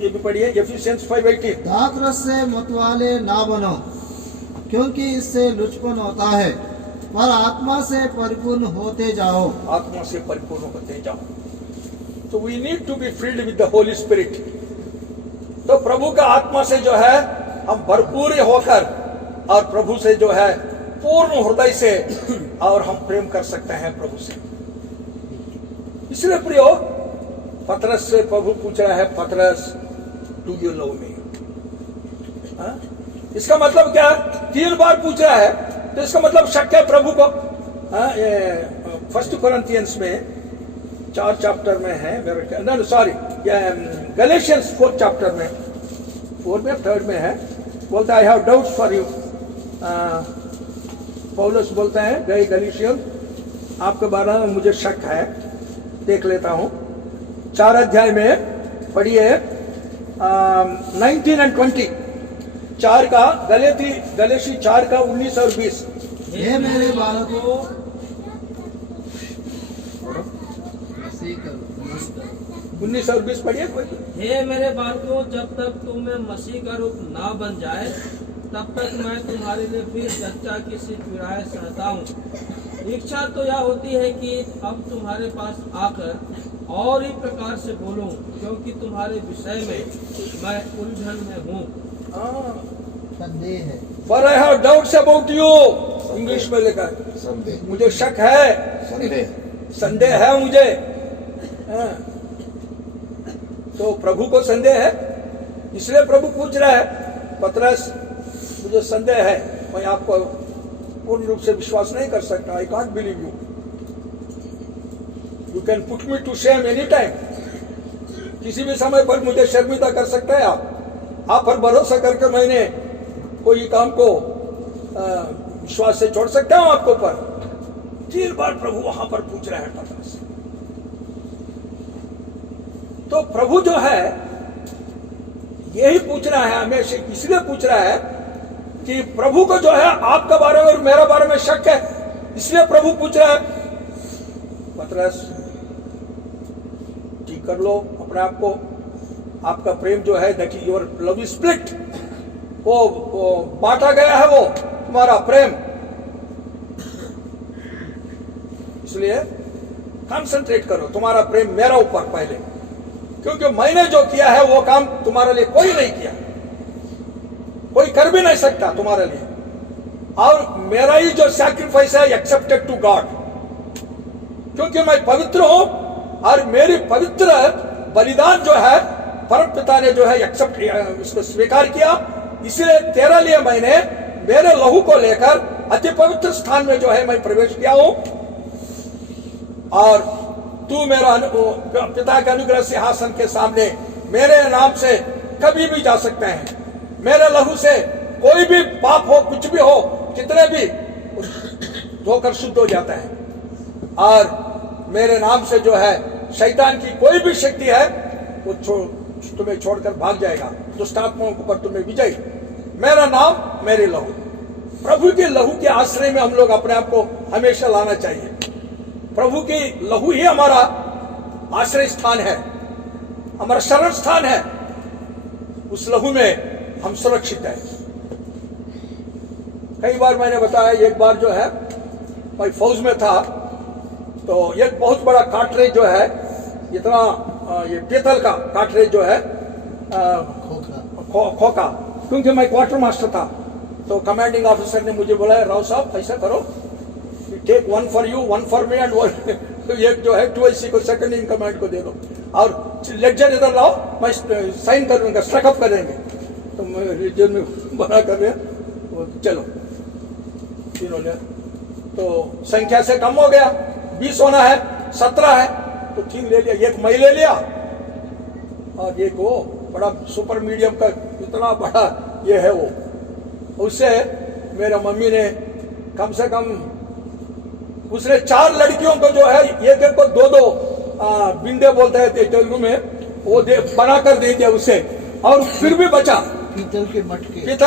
ये भी पढ़िए, एफिसियंस 5:18। दाखरस से मतवाले ना बनो, क्योंकि इससे लुचपन होता है, पर आत्मा से परिपूर्ण होते जाओ। आत्मा से परिपूर्ण होते जाओ। तो we need to be filled with the Holy Spirit. तो प्रभु का आत्मा से जो है हम भरपूर होकर और प्रभु से जो है पूर्ण हृदय से और हम प्रेम कर सकते हैं प्रभु से। इसलिए प्रियो पतरस से प्रभु पूछ रहा है, पतरस डू यू लव मी? इसका मतलब क्या? 3 बार पूछ रहा है, तो इसका मतलब शक है प्रभु को। 1 कोरिन्थियंस में 4 चैप्टर में है, गैलेशियंस 4 चैप्टर में, 4 में 3rd में है, बोलता है I have doubts for you. पौलुस बोलता है गए गलीशियन, आपके बारे में मुझे शक है, देख लेता हूं। 4 अध्याय में पढ़िए 19 और 20। 4 का गलेशी 4 का 19 और 20। हे मेरे बालकों, 19 और 20 पढ़िए कोई। हे मेरे बालकों, जब तक तुम में मसीह का रूप ना बन जाए तब तक मैं तुम्हारे लिए फिर चर्चा की सी पीड़ाएं सहता हूँ। इच्छा तो यह होती है कि अब तुम्हारे पास आकर और ही प्रकार से बोलूं, क्योंकि तुम्हारे विषय में मैं उलझन में हूँ। संदेह है। For I have doubts about you। English में लिखा है, मुझे शक है, संदेह है मुझे। तो प्रभु को संदेह है, इसलिए प्रभु पूछ रहा है, पतरस मुझे संदेह है, मैं आपको पूर्ण रूप से विश्वास नहीं कर सकता। I can't believe you, you can put me to shame any time. किसी भी समय पर मुझे शर्मिंदा कर सकते हैं आप पर भरोसा करके मैंने कोई काम को विश्वास से छोड़ सकता हूं आपको ऊपर? 3 बार प्रभु वहां पर पूछ रहे हैं पतरस से। तो प्रभु जो है यही पूछ रहा है हमेशा, इसलिए पूछ रहा है कि प्रभु को जो है आपका बारे में और मेरा बारे में शक है, इसलिए प्रभु पूछ रहा है पतरस ठीक कर लो अपने आप को, आपका प्रेम जो है that your love is split, वो बांटा गया है वो तुम्हारा प्रेम, इसलिए कंसंट्रेट करो तुम्हारा प्रेम मेरा ऊपर पहले, क्योंकि मैंने जो किया है वो काम तुम्हारे लिए कोई नहीं किया, कोई कर भी नहीं सकता तुम्हारे लिए, और मेरा ही जो सैक्रिफाइस है एक्सेप्टेड टू गॉड, क्योंकि मैं पवित्र हूं और मेरी पवित्र बलिदान जो है परम पिता ने जो है एक्सेप्ट उसको स्वीकार किया, इसलिए तेरे लिए मैंने मेरे लहू को लेकर अति पवित्र स्थान में जो है मैं प्रवेश किया हूं, और तू मेरा पिता के अनुग्रह सिंहासन के सामने मेरे नाम से कभी भी जा सकते हैं, मेरे लहू से कोई भी पाप हो कुछ भी हो कितने भी धोकर शुद्ध हो जाता है, और मेरे नाम से जो है शैतान की कोई भी शक्ति है वो तुम्हें छोड़कर भाग जाएगा, दुष्ट आत्माओं के ऊपर तुम्हें विजय, मेरा नाम मेरे लहू, प्रभु के लहू के आश्रय में हम लोग अपने आप को हमेशा लाना चाहिए, प्रभु की लहू ही हमारा आश्रय स्थान है, हमारा शरण स्थान है, उस लहू में हम सुरक्षित हैं। कई बार मैंने बताया, एक बार जो है मैं फौज में था, तो एक बहुत बड़ा काटरेज जो है इतना ये पीतल का काटरेज जो है खोखा, क्योंकि मैं क्वार्टर मास्टर था, तो कमांडिंग ऑफिसर ने मुझे बोला राव साहब ऐसा करो, take 1 for you 1 for me and 1 एक जो है 2IC को सेकंड इन कमांड को दे दो, और लेक्चर इधर लाओ मैं साइन कर दूंगा, स्ट्रकअप कर देंगे, तो मैं रिजन में बना कर रहे चलो तीनों ने, तो संख्या से कम हो गया, 20 होना है 17 है, तो 3 ले लिया, एक मैं ले लिया और एक वो बड़ा सुपर मीडियम का इतना बड़ा ये है वो, उससे मेरे मम्मी ने कम से कम उसने 4 लड़कियों को जो है एक को 2-2 बिंदे बोलते हैं तेलुगु में, वो बना कर दे दिया उसे, और फिर भी बचा पीतल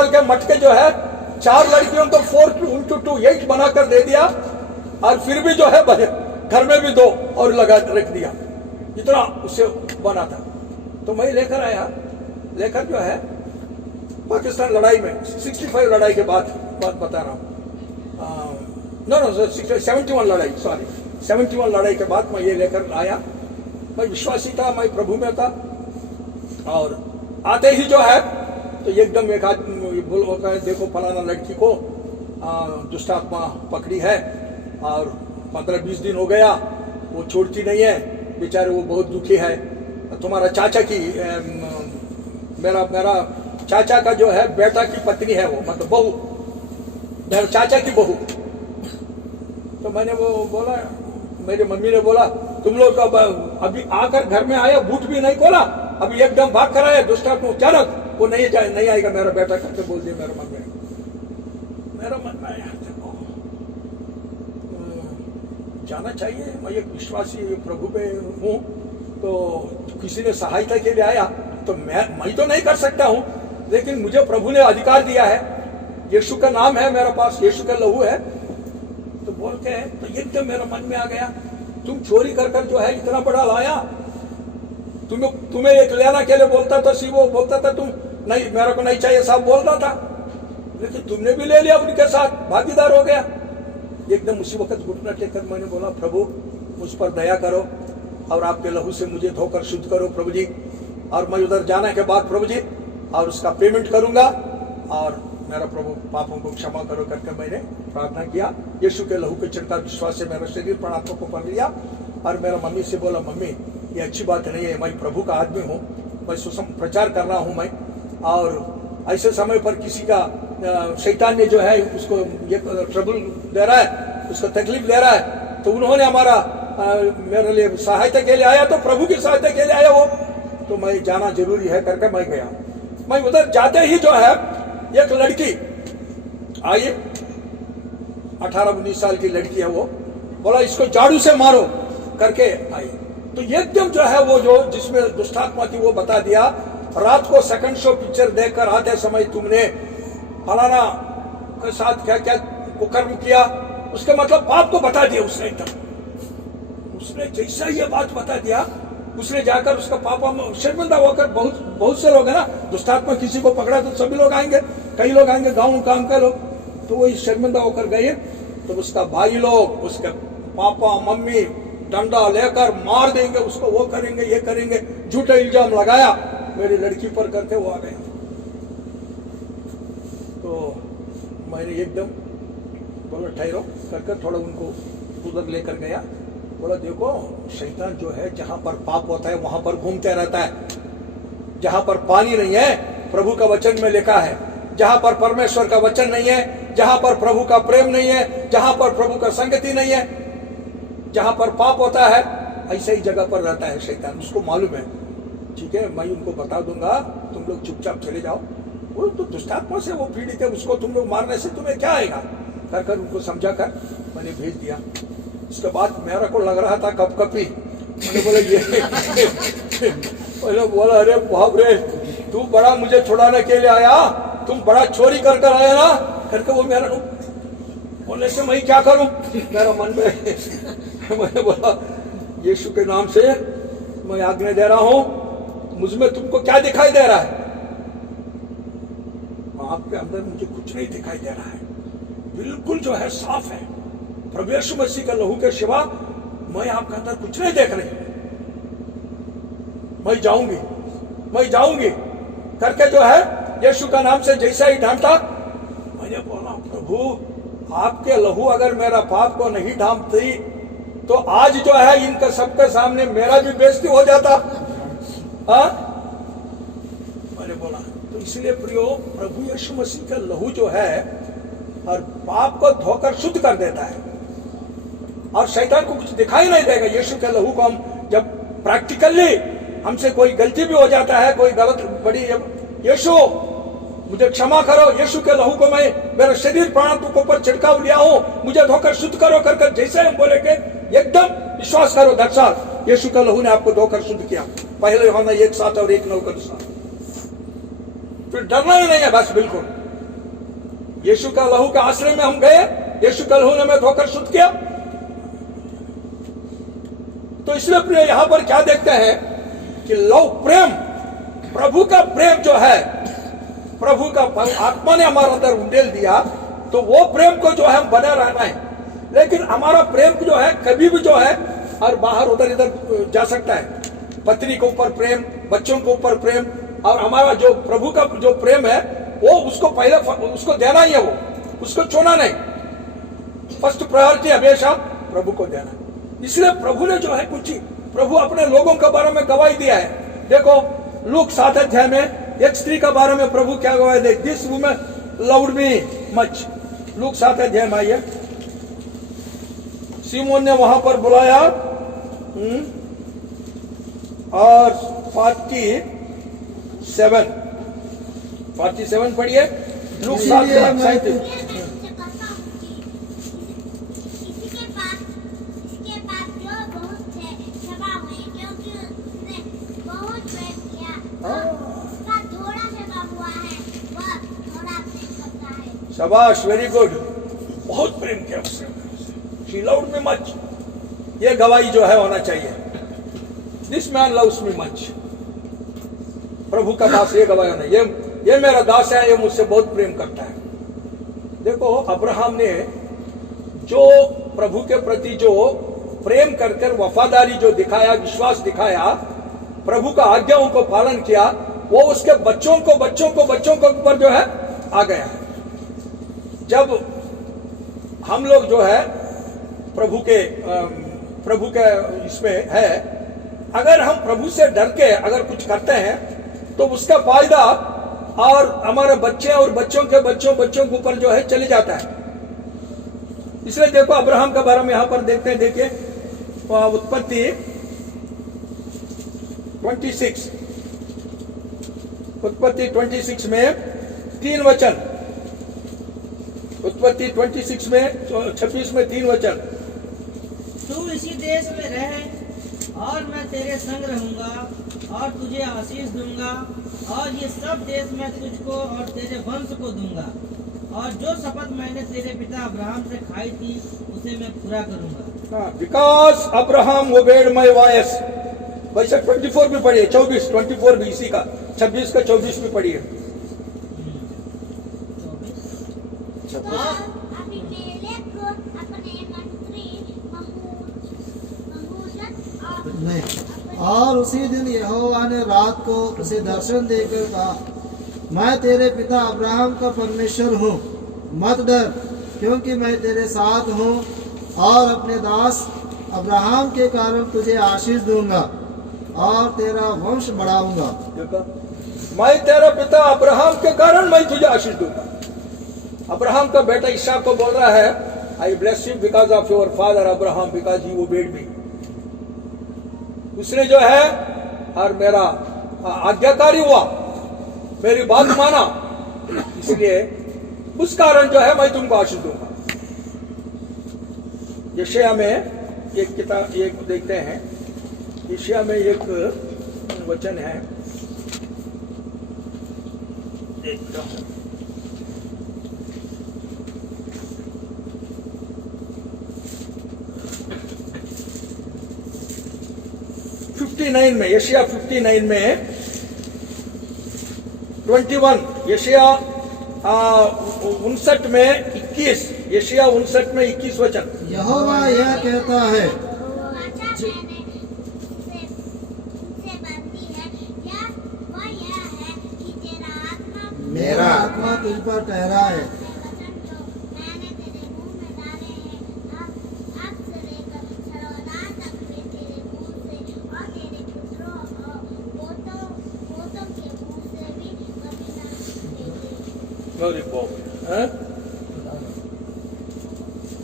के मटके जो है 4 लड़कियों को 4 × 8 बना कर दे दिया, और फिर भी जो है घर में भी 2 और लगा रख दिया, इतना उससे बना था। तो मैं लेकर आया, लेकर जो है पाकिस्तान लड़ाई में 65 लड़ाई के बाद बात बता रहा हूँ, 71 लड़ाई, सॉरी 71 लड़ाई के बाद मैं ये लेकर आया, मैं विश्वासी था, मैं प्रभु में था, और आते ही जो है तो एकदम एक आदमी बोल देखो फलाना लड़की को दुष्टात्मा पकड़ी है, और 15-20 दिन हो गया वो छोड़ती नहीं है, बेचारे वो बहुत दुखी है, तुम्हारा चाचा की मेरा चाचा का जो है बेटा की पत्नी है वो, मतलब बहू, मेरे चाचा की बहू। तो मैंने वो बोला, मेरी मम्मी ने बोला तुम लोग अभी आकर घर में आया, बूट भी नहीं खोला, अभी एकदम भाग कर आया, दुष्टात्मा अचानक वो नहीं आएगा मेरा बेटा करके बोल दिया मेरे मन में। मेरा मन में आया देखो जाना चाहिए, मैं एक विश्वासी प्रभु पे हूँ, तो किसी ने सहायता के लिए आया तो मैं तो नहीं कर सकता हूँ, लेकिन मुझे प्रभु ने अधिकार दिया है, यीशु का नाम है मेरे पास, यीशु का लहू है, तो बोल के तो एकदम मेरे मन में आ गया, तुम चोरी कर कर जो है इतना बड़ा लाया, तुम्हें एक लेना के लिए बोलता था, वो बोलता था तुम नहीं, मेरे को नहीं चाहिए साहब बोलता था, लेकिन तुमने भी ले लिया, उनके साथ भागीदार हो गया। एकदम उसी वक्त घुटना टेककर मैंने बोला प्रभु मुझ पर दया करो और आपके लहू से मुझे धोकर शुद्ध करो प्रभु जी, और मैं उधर जाने के बाद प्रभु जी और उसका पेमेंट करूंगा, और मेरा प्रभु पापों को क्षमा करो करके मैंने प्रार्थना किया। यीशु के लहू के छिड़काव विश्वास से मेरा शरीर पर आत्मा को पकड़ लिया, और मेरा मम्मी से बोला मम्मी ये अच्छी बात नहीं है, मैं प्रभु का आदमी हूँ, मैं सुसम प्रचार कर रहा हूँ मैं, और ऐसे समय पर किसी का शैतान ने जो है उसको ये ट्रबल दे रहा है, उसको तकलीफ दे रहा है, तो उन्होंने हमारा मेरे लिए सहायता के लिए आया, तो प्रभु की सहायता के लिए आया वो, तो मैं जाना जरूरी है करके मैं गया। मैं उधर जाते ही जो है एक लड़की आई, 18-19 साल की लड़की है, वो बोला इसको झाड़ू से मारो करके आई। तो एकदम जो है वो जो जिसमें दुष्टात्मा थी वो बता दिया, रात को सेकंड शो पिक्चर देखकर आते समय तुमने फलाना के साथ क्या क्या कुकर्म किया, उसके मतलब पाप को बता दिया उसने एकदम। उसने जैसा ये बात बता दिया, उसने जाकर उसका पापा शर्मिंदा होकर, बहुत से लोग है ना, दुष्टात्मा किसी को पकड़ा तो सभी लोग आएंगे, कई लोग आएंगे गांव का अंकल लोग, तो वो शर्मिंदा होकर गए। तो उसका भाई लोग, उसके पापा मम्मी डंडा लेकर मार देंगे उसको, वो करेंगे ये करेंगे, झूठा इल्जाम लगाया मेरी लड़की पर करके वो आ गया। तो मैंने एकदम बोला ठहरो करके थोड़ा उनको उधर लेकर गया, बोला देखो शैतान जो है जहां पर पाप होता है वहां पर घूमते रहता है, जहां पर पानी नहीं है प्रभु का वचन में लिखा है, जहां पर परमेश्वर का वचन नहीं है, जहां पर प्रभु का प्रेम नहीं है, जहां पर प्रभु का संगति नहीं है, जहां पर पाप होता है ऐसे ही जगह पर रहता है शैतान, उसको मालूम है। ठीक है, मैं उनको बता दूंगा, तुम लोग चुपचाप चले जाओ, वो तो दुष्टात्मा से वो पीड़ित है, उसको तुम लोग मारने से तुम्हें क्या आएगा कर उनको समझा कर मैंने भेज दिया। उसके बाद मेरा को लग रहा था कपकपी, मैंने बोला ये मैंने बोला अरे बाप रे, तू बड़ा मुझे छुड़ाने के लिए आया, तुम बड़ा चोरी कर आया ना करके वो मेरा बोले से मैं क्या करूं मेरा मन में मैंने बोला यीशु के नाम से मैं आज्ञा दे रहा हूं, मुझमें तुमको क्या दिखाई दे रहा है? आपके अंदर मुझे कुछ नहीं दिखाई दे रहा है, बिल्कुल जो है साफ है, प्रभु यीशु मसीह के लहू के सिवा मैं आपके अंदर कुछ नहीं देख रही, मैं जाऊंगी करके जो है यीशु का नाम से जैसा ही ढांटा, मैंने बोला प्रभु आपके लहू अगर मेरा पाप को नहीं ढांपती तो आज जो है इनका सबके सामने मेरा भी बेइज्जती हो जाता। मैंने बोला तो इसलिए प्रियो प्रभु यीशु मसीह का लहू जो है और पाप को धोकर शुद्ध कर देता है और शैतान को कुछ दिखाई नहीं देगा। यीशु के लहू को हम जब प्रैक्टिकली हमसे कोई गलती भी हो जाता है, कोई गलत बड़ी, यीशु मुझे क्षमा करो, यीशु के लहू को मैं मेरा शरीर प्राण के ऊपर छिड़काव लिया हूं, मुझे धोकर शुद्ध करो कर जैसे हम बोलेंगे एकदम विश्वास करो दरअसल यीशु का लहू ने आपको धोकर शुद्ध किया। पहले यूहन्ना 1:7 और 1:9 के अनुसार फिर डरना ही नहीं है बस बिल्कुल। यीशु का लहू के आश्रय में हम गए, यीशु का लहू ने हमें धोकर शुद्ध किया। तो इसलिए प्रिय यहां पर क्या देखते हैं कि लव प्रेम, प्रभु का प्रेम जो है, प्रभु का आत्मा ने हमारे अंदर उंडेल दिया, तो वो प्रेम को जो है हम बने रहना है। लेकिन हमारा प्रेम जो है कभी भी जो है और बाहर उधर इधर जा सकता है। पत्नी के ऊपर प्रेम, बच्चों के ऊपर प्रेम, और हमारा जो प्रभु का जो प्रेम है वो उसको पहले उसको देना ही है, वो उसको छोड़ना नहीं। फर्स्ट प्रायोरिटी हमेशा प्रभु को देना। इसलिए प्रभु ने जो है कुछ प्रभु अपने लोगों के बारे में गवाही दिया है। देखो लूक 7 अध्याय में एक स्त्री के बारे में प्रभु क्या गवाही दे, this woman loved me much. Luke 7 अध्याय में आइए, सीमोन ने वहां पर बुलाया और 47 पढ़िए, लूक 7:37। शाबाश, वेरी गुड, बहुत प्रेम किया उसने, शी लव्ड मी मच। ये गवाही जो है होना चाहिए, this man loves me much. प्रभु का दास ये गवाही होना, ये मेरा दास है, ये मुझसे बहुत प्रेम करता है। देखो अब्राहम ने जो प्रभु के प्रति जो प्रेम कर वफादारी जो दिखाया, विश्वास दिखाया, प्रभु का आज्ञाओं को पालन किया, वो उसके बच्चों को ऊपर जो है आ गया है। जब हम लोग जो है प्रभु के इसमें है, अगर हम प्रभु से डर के अगर कुछ करते हैं तो उसका फायदा और हमारे बच्चे और बच्चों के ऊपर जो है चले जाता है। इसलिए देखो अब्राहम के बारे में यहां पर देखते हैं, देखिए उत्पत्ति 26 में 3 वचन, उत्पत्ति 26 में 26 में 3 वचन। तू इसी देश में रह और मैं तेरे संग रहूंगा और तुझे आशीष दूंगा और ये सब देश मैं तुझको और तेरे वंश को दूंगा और जो शपथ मैंने तेरे पिता अब्राहम से खाई थी उसे मैं पूरा करूंगा। Because Abraham obeyed my voice. वैसे 24 भी पढ़िए, 24 भी इसी का, 26 का 24 भी पढ़िए। अबीमेलेक को अपने मंत्री नहीं। और उसी दिन यहोवा ने रात को उसे दर्शन देकर कहा, मैं तेरे पिता अब्राहम का परमेश्वर हूँ, मत डर, क्योंकि मैं तेरे साथ हूँ और अपने दास अब्राहम के कारण तुझे आशीष दूंगा और तेरा वंश बढ़ाऊंगा। मैं तेरा पिता अब्राहम के कारण मैं तुझे आशीष दूंगा। अब्राहम का बेटा इसहाक को बोल रहा है, I bless you because of your father Abraham because he obeyed me. उसने जो है और मेरा आज्ञाकारी हुआ, मेरी बात माना, इसलिए उस कारण जो है मैं तुमको आशीष दूंगा। यशायाह में एक किताब एक देखते हैं, यशायाह में एक वचन है, देखता हूं 59 में, यशायाह 59 में 21, यशायाह 59 में 21, यशायाह 59 में 21 वचन। यहोवा यह कहता है, वाचा मैंने उनसे बांधी है, या वह यह है कि तेरा आत्मा मेरा आत्मा तुझ पर ठहरा है। वचन जो मैंने तेरे मुंह में डाले हैं, अब से लेकर सर्वदा तक वे तेरे मुंह से और तेरे पुत्रों और पोतों के मुंह से भी कभी न निकलेंगे।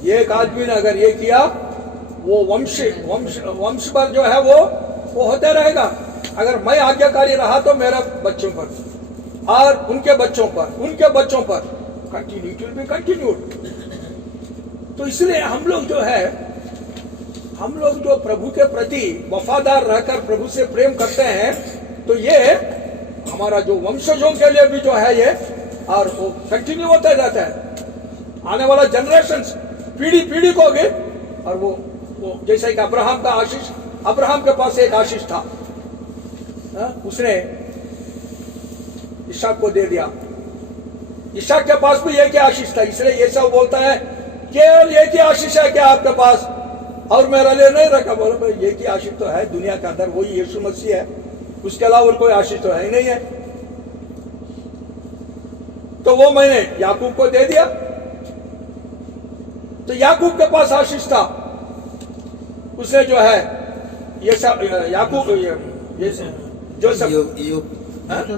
एक आदमी ने अगर ये किया, वो वंश पर जो है वो होते रहेगा। अगर मैं आज्ञाकारी रहा तो मेरे बच्चों पर और उनके बच्चों पर कंटिन्यूड। तो इसलिए हम लोग जो प्रभु के प्रति वफादार रहकर प्रभु से प्रेम करते हैं, तो ये हमारा जो वंशजों के लिए भी जो है ये और वो कंटिन्यू होता जाता है। आने वाला जनरेशन पीढ़ी को होगी। और वो जैसे कि अब्राहम का आशीष, अब्राहम के पास एक आशीष था, उसने इसहाक को दे दिया। इसहाक के पास भी एक ही आशीष था, इसलिए ये सब बोलता है केवल एक ही आशीष है क्या आपके पास, और मेरे लिए नहीं रखा। बोलो भाई एक ही आशीष तो है दुनिया के अंदर, वही यीशु मसीह है, उसके अलावा और कोई आशीष तो है ही नहीं है। तो वो मैंने याकूब को दे दिया। तो याकूब के पास आशीष था, उसने जो है ये सब याकूब जोसेफ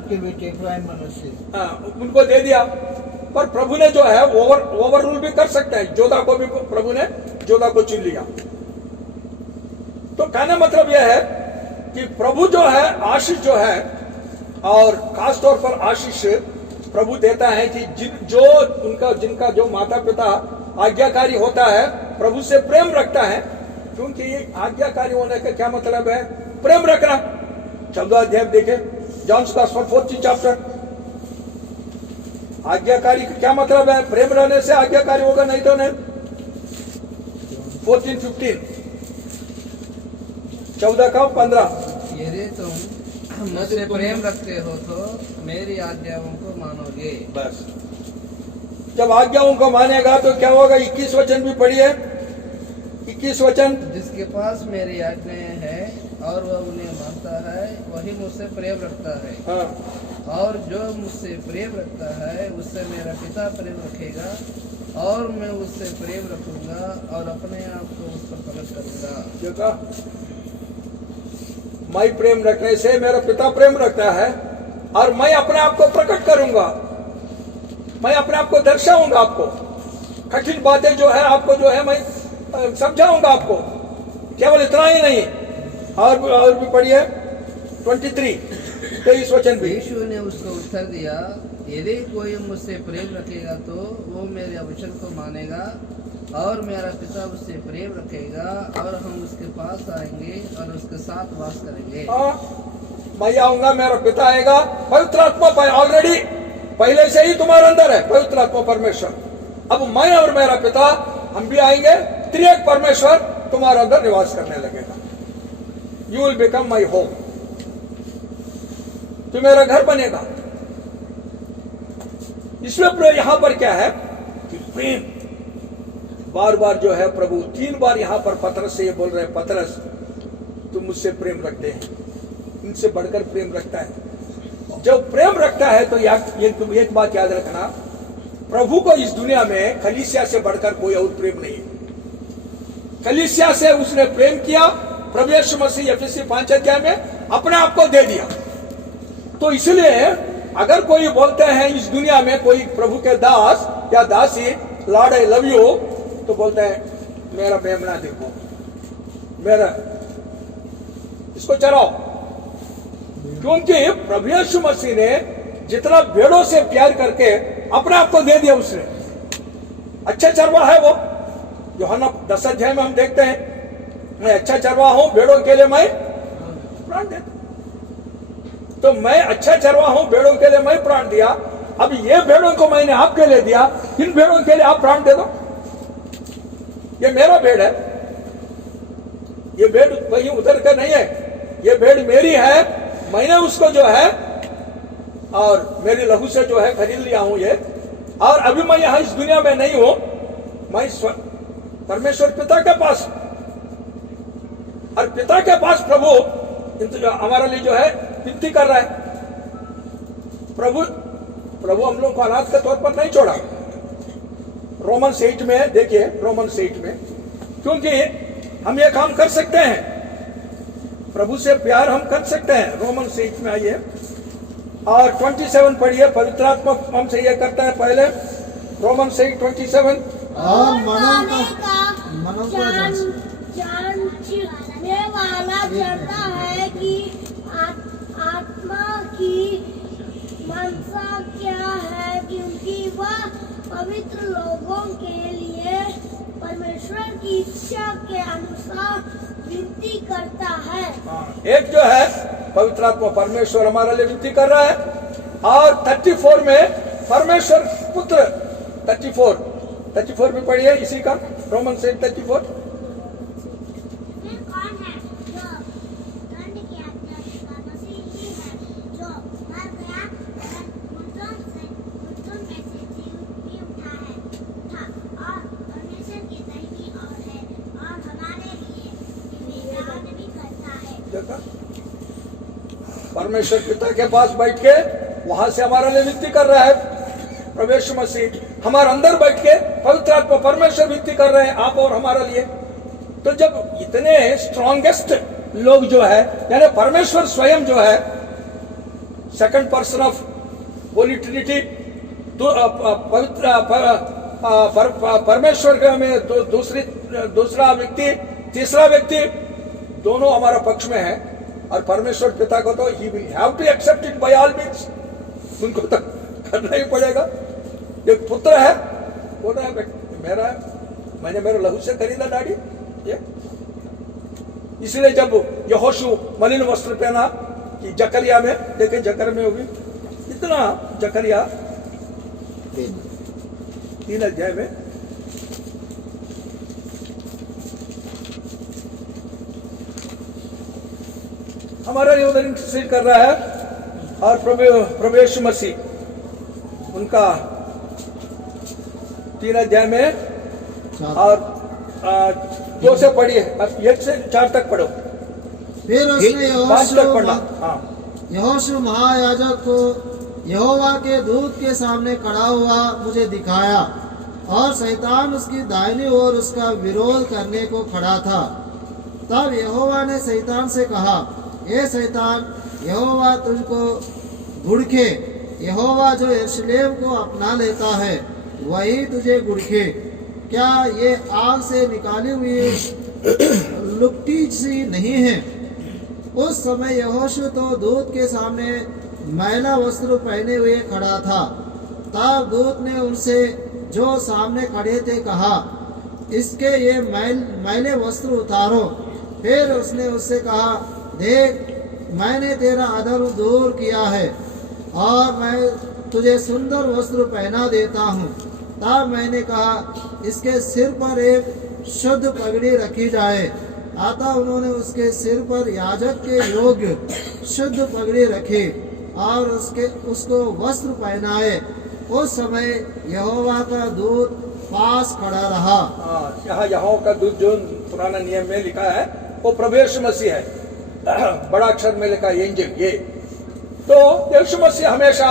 के बेटे इब्राहिम मनुष्य उनको दे दिया। पर प्रभु ने जो है ओवर रूल भी कर सकते हैं, जोधा को भी प्रभु ने जोधा को चुन लिया। तो कहने मतलब यह है कि प्रभु जो है आशीष जो है, और खास तौर पर आशीष प्रभु देता है कि जिनका जो माता पिता आज्ञाकारी होता है, प्रभु से प्रेम रखता है। क्योंकि ये आज्ञाकारी होने का क्या मतलब है? प्रेम रखना। 14 अध्याय देखे, जॉन्स गॉस्पेल 14 चैप्टर। आज्ञाकारी का क्या मतलब है? प्रेम रहने से आज्ञाकारी होगा, नहीं तो नहीं। 14:15 14 का 15। यदि तुम मुझसे प्रेम रखते हो तो मेरी आज्ञाओं को मानोगे। बस जब आज्ञाओं को मानेगा तो क्या होगा? 21 वचन भी पढ़िए, 21 वचन। जिसके पास मेरी आज्ञाएं हैं और वह उन्हें मानता है, वही मुझसे प्रेम रखता है। हाँ, और जो मुझसे प्रेम रखता है उससे मेरा पिता प्रेम रखेगा, और मैं उससे प्रेम रखूंगा और अपने आप को उस पर प्रकट करूंगा। देखा, मैं प्रेम रखने से मेरा पिता प्रेम रखता है, और मैं अपने आप को प्रकट करूंगा, मैं अपने आप को दर्शाऊंगा। आपको कठिन बातें जो है आपको जो है मैं समझाऊंगा आपको। केवल इतना ही नहीं, और भी पढ़िए 23 वचन भी। यीशु ने उसको उत्तर दिया, यदि कोई मुझसे प्रेम रखेगा तो वो मेरे वचन को मानेगा और मेरा पिता उससे प्रेम रखेगा और हम उसके पास आएंगे और उसके साथ वास करेंगे। मैं आऊंगा, मेरा पिता आएगा। पवित्र आत्मा ऑलरेडी पहले से ही तुम्हारे अंदर है, पवित्र आत्मा परमेश्वर। अब मैं और मेरा पिता हम भी आएंगे, त्रिएक परमेश्वर तुम्हारे अंदर निवास करने लगेगा। You will become my home, तो मेरा घर बनेगा। इसमें यहां पर क्या है कि प्रेम बार बार जो है प्रभु 3 बार यहां पर पतरस से ये बोल रहे हैं, पतरस तुम मुझसे प्रेम रखते हैं, इनसे बढ़कर प्रेम रखता है। जब प्रेम रखता है तो एक बात याद रखना, प्रभु को इस दुनिया में कलीसिया से बढ़कर कोई और प्रेम नहीं है। कलीसिया से उसने प्रेम किया, प्रभु यीशु मसीह एफएससी 5 अध्याय में अपने आप को दे दिया। तो इसलिए अगर कोई बोलते हैं इस दुनिया में कोई प्रभु के दास या दासी, लॉर्ड आई लव यू, तो बोलते हैं मेरा मेमना देखो, मेरा इसको चलाओ। क्योंकि प्रभु यीशु मसीह ने जितना भेड़ों से प्यार करके अपने आप को दे दिया उसने। अच्छा चरवाहा है वो। यूहन्ना 10 अध्याय में हम देखते हैं, मैं अच्छा चरवाहा हूं, भेड़ों के लिए मैं प्राण देता। तो मैं अच्छा चरवाहा हूं, भेड़ों के लिए मैं प्राण दिया। अब ये भेड़ों को मैंने आपके लिए दिया, इन भेड़ों के लिए आप प्राण दे दो। ये मेरा भेड़ है, ये भेड़ कहीं उधर का नहीं है, ये भेड़ मेरी है। मैंने उसको जो है और मेरी लहू से जो है खरीद लिया हूं ये। और अभी मैं यहां इस दुनिया में नहीं हूं, मैं परमेश्वर पिता के पास, और पिता के पास प्रभु हमारे लिए जो है विनती कर रहा है। प्रभु हम लोग को अनाथ के तौर पर नहीं छोड़ा। रोमन्स 8 में देखिए, रोमन्स 8 में, क्योंकि हम ये काम कर सकते हैं, प्रभु से प्यार हम कर सकते हैं। रोमन्स 8 में आइए और 27 पढ़िए। पवित्र आत्मा हमसे ये करता है पहले, रोमन्स 8:27। और मनन का जानने वाला जानता है कि आत्मा की मनसा क्या है, क्योंकि वह पवित्र लोगों के लिए परमेश्वर की इच्छा के अनुसार विनती करता है। एक जो है पवित्र आत्मा परमेश्वर हमारे लिए विनती कर रहा है। और 34 में परमेश्वर पुत्र, 34 भी पढ़िए इसी का, रोमन्स 8:34। कौन है जो दंड की आज्ञा का मसीह ही है, जो मर गया और मुर्दों में से जी उठा था और परमेश्वर की दाहिनी ओर है और हमारे लिए निवेदन भी करता है। देखा, परमेश्वर पिता के पास बैठ के वहां से हमारे लिए विनती कर रहा है। प्रभु यीशु मसीह हमारे अंदर बैठ के पवित्र आत्मा परमेश्वर विनती कर रहे हैं आप और हमारे लिए। तो जब इतने स्ट्रॉन्गेस्ट लोग जो है, यानी परमेश्वर स्वयं जो है, second person of Holi Trinity, पवित्र परमेश्वर में दूसरा व्यक्ति, तीसरा व्यक्ति, दोनों हमारा पक्ष में है। और परमेश्वर पिता को तो ही will have to accept it by all means, उनको तो करना ही पड़ेगा। एक पुत्र है, बोल रहा है मेरा, मैंने मेरे लहू से खरीदा दाढ़ी ये। इसलिए जब यहोशू मलिन वस्त्र पहना कि जकरिया में, देखें जकर में होगी इतना, जकरिया 3 अध्याय में, हमारा लिए उधर इंटरसीड कर रहा है। और प्रभु यीशु मसीह उनका 3 अध्याय में और 2 से पढ़िए, 1 से 4 तक पढ़ो। फिर उसने 5 तक पढ़ना। हाँ, यहोशू महायाजक को यहोवा के दूत के सामने खड़ा हुआ मुझे दिखाया, और शैतान उसकी दाहिनी ओर उसका विरोध करने को खड़ा था। तब यहोवा ने शैतान से कहा, हे शैतान, यहोवा तुझको घुड़के, यहोवा जो यरूशलेम को अपना लेता है वही तुझे घुड़के। क्या ये आग से निकाली हुई लुकटी सी नहीं है? उस समय यहोशू तो दूत के सामने मैला वस्त्र पहने हुए खड़ा था। तब दूत ने उनसे जो सामने खड़े थे कहा, इसके ये मैले वस्त्र उतारो। फिर उसने उससे कहा, देख, मैंने तेरा अधर्म दूर किया है और मैं तुझे सुंदर वस्त्र पहना देता हूँ। तब मैंने कहा, इसके सिर पर एक शुद्ध पगड़ी रखी जाए। अतः उन्होंने उसके सिर पर याजक के योग्य शुद्ध पगड़ी रखी और उसको वस्त्र पहनाए। उस समय यहोवा का दूत पास खड़ा रहा। यहाँ यहोवा का दूत जो पुराना नियम में लिखा है वो प्रभु यीशु मसीह है, बड़ा अक्षर में लिखा एंजल ये। तो यीशु मसीह हमेशा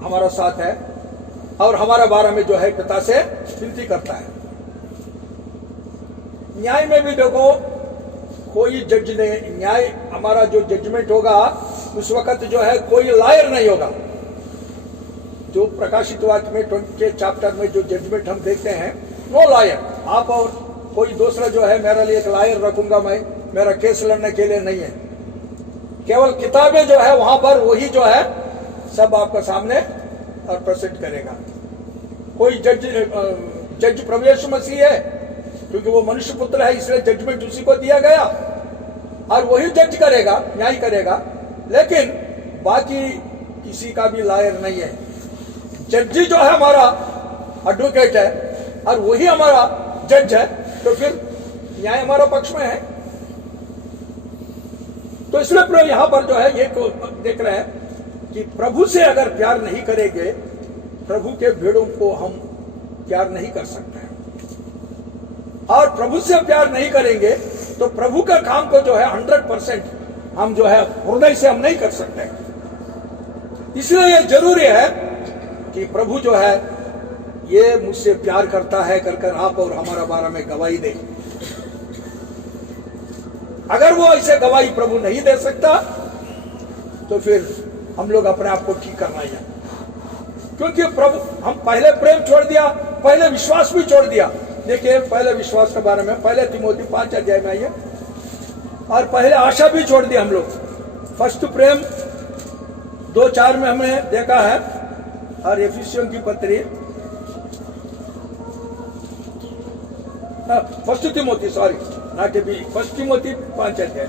हमारा साथ है और हमारे बारे में जो है पिता से विनती करता है। न्याय में भी देखो, कोई जज ने न्याय, हमारा जो जजमेंट होगा उस वक्त जो है कोई लायर नहीं होगा। जो प्रकाशित वाक्य में 20 चैप्टर में जो जजमेंट हम देखते हैं, नो लायर। आप और कोई दूसरा जो है मेरे लिए एक लायर रखूंगा मैं, मेरा केस लड़ने के लिए नहीं है। केवल किताबें जो है वहां पर वही जो है सब आपका सामने और प्रेजेंट करेगा। कोई जज प्रभु यीशु मसीह है, क्योंकि वो मनुष्य पुत्र है, इसलिए जजमेंट उसी को दिया गया और वही जज करेगा, न्याय करेगा। लेकिन बाकी किसी का भी लायर नहीं है। जज जो है हमारा एडवोकेट है और वही हमारा जज है, तो फिर न्याय हमारा पक्ष में है। तो इसलिए प्रभु यहां पर जो है ये देख रहे हैं कि प्रभु से अगर प्यार नहीं करेंगे, प्रभु के भेड़ों को हम प्यार नहीं कर सकते हैं। और प्रभु से प्यार नहीं करेंगे तो प्रभु का काम को जो है 100% हम जो है हृदय से हम नहीं कर सकते। इसलिए यह जरूरी है कि प्रभु जो है ये मुझसे प्यार करता है कर आप और हमारा बारे में गवाही दे। अगर वो ऐसे गवाही प्रभु नहीं दे सकता तो फिर हम लोग अपने आप को ठीक करना है, क्योंकि प्रभु हम पहले प्रेम छोड़ दिया, पहले विश्वास भी छोड़ दिया। देखिए पहले विश्वास के बारे में पहले तिमोथी 5 अध्याय में आइए, और पहले आशा भी छोड़ दी हम लोग। फर्स्ट प्रेम 2:4 में हमने देखा है, और एफिसियों की पत्री फर्स्ट तिमोथी फर्स्ट तिमोथी 5 अध्याय।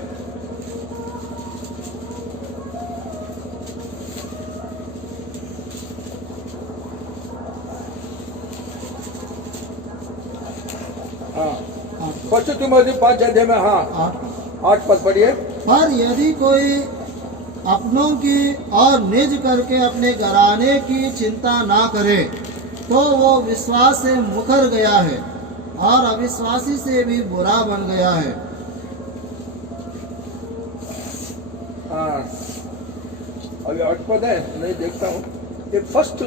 फर्स्ट तिमोथी 5 अध्याय में 8 पद पढ़िए। पर यदि कोई अपनों की और निज करके अपने घराने की चिंता ना करे तो वो विश्वास से मुकर गया है और अविश्वासी से भी बुरा बन गया है। अभी 8 पद है, नहीं देखता हूँ। ये फर्स्ट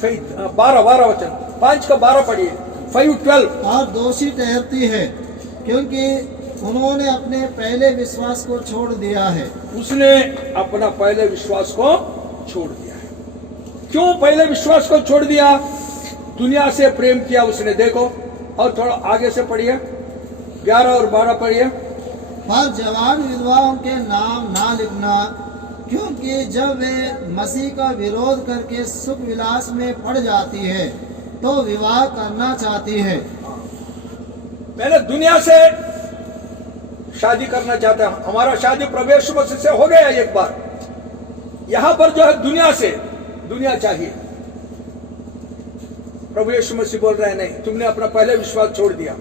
फेथ 12 वचन 5 का 12 पढ़िए। 5:12 और दोषी ठहरती है क्योंकि उन्होंने अपने पहले विश्वास को छोड़ दिया है। उसने अपना पहले विश्वास को छोड़ दिया है। क्यों पहले विश्वास को छोड़ दिया? दुनिया से प्रेम किया उसने। देखो और थोड़ा आगे से पढ़िए, 11 और 12 पढ़िए। पर जवान विधवाओं के नाम ना लिखना, क्योंकि जब वे मसीह का विरोध करके सुख विलास में पड़ जाती है तो विवाह करना चाहती है। पहले दुनिया से शादी करना चाहते हैं। हमारा शादी प्रभु यीशु मसीह से हो गया एक बार। यहां पर जो है दुनिया चाहिए। प्रभु यीशु मसीह बोल रहे हैं नहीं, तुमने अपना पहले विश्वास छोड़ दिया।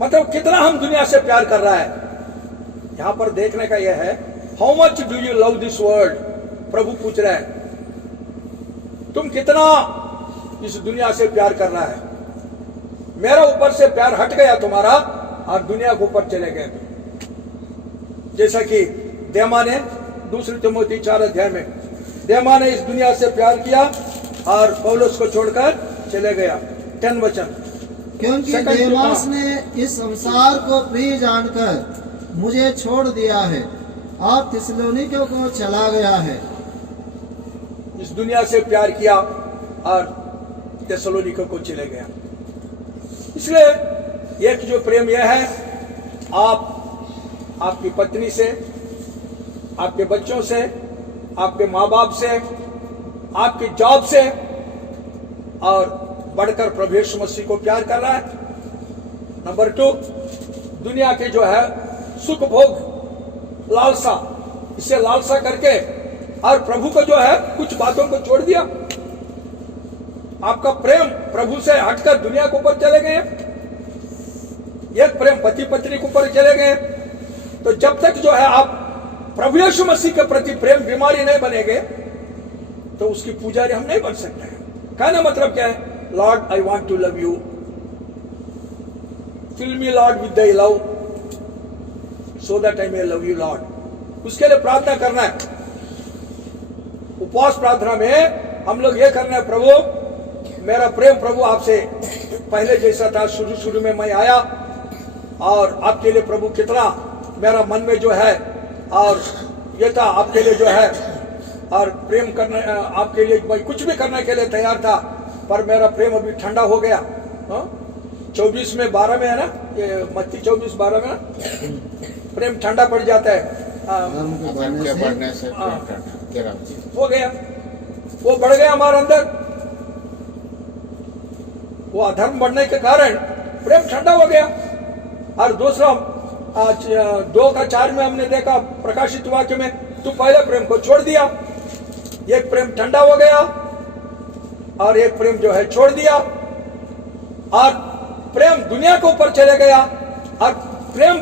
मतलब कितना हम दुनिया से प्यार कर रहा है। यहां पर देखने का यह है, how much do you love this world. प्रभु पूछ रहे हैं तुम कितना इस दुनिया से प्यार कर रहा है। मेरा ऊपर से प्यार हट गया तुम्हारा और दुनिया के ऊपर चले गए। जैसा कि देमा ने 2 तिमोथी 4 अध्याय में देमा ने इस दुनिया से प्यार किया और पौलुस को छोड़कर चले गया। 10 वचन। क्योंकि देमास ने इस संसार को प्रिय जानकर मुझे छोड़ दिया है और थिस्सलुनीकियों को चला गया है। इस दुनिया से प्यार किया और थिस्सलुनीकियों को चले गया। इसलिए एक जो प्रेम यह है, आप आपकी पत्नी से आपके बच्चों से, आपके माँ बाप से, आपकी जॉब से, और बढ़कर प्रभु यीशु मसीह को प्यार कर रहा है। नंबर 2, दुनिया के जो है सुख भोग लालसा, इससे लालसा करके और प्रभु को जो है कुछ बातों को छोड़ दिया। आपका प्रेम प्रभु से हटकर दुनिया के ऊपर चले गए, एक प्रेम पति पत्नी के ऊपर चले गए। तो जब तक जो है आप प्रभु यीशु मसीह के प्रति प्रेम बीमारी नहीं बनेंगे तो उसकी पुजारी हम नहीं बन सकते हैं। कहने मतलब क्या है? Lord I want to love you, fill me Lord with thy love so that I may love you Lord. उसके लिए प्रार्थना करना है। उपवास प्रार्थना में हम लोग ये करना है, प्रभु मेरा प्रेम प्रभु आपसे पहले जैसा था। शुरू में मैं आया और आपके लिए प्रभु कितना मेरा मन में जो है और ये था आपके लिए जो है, और प्रेम करने आपके लिए मैं कुछ भी करने के लिए तैयार था, पर मेरा प्रेम अभी ठंडा हो गया। 24:12 में है ना, ये मत्ती 24:12 में ना, प्रेम ठंडा पड़ जाता है। बढ़ने से हो गया, वो बढ़ गया हमारे अंदर। वो अधर्म बढ़ने के कारण प्रेम ठंडा हो गया। और दूसरा 2:4 में हमने देखा प्रकाशित वाक्य में, तू पहले प्रेम को छोड़ दिया। एक प्रेम ठंडा हो गया और एक प्रेम जो है छोड़ दिया, और प्रेम दुनिया के ऊपर चले गया, और प्रेम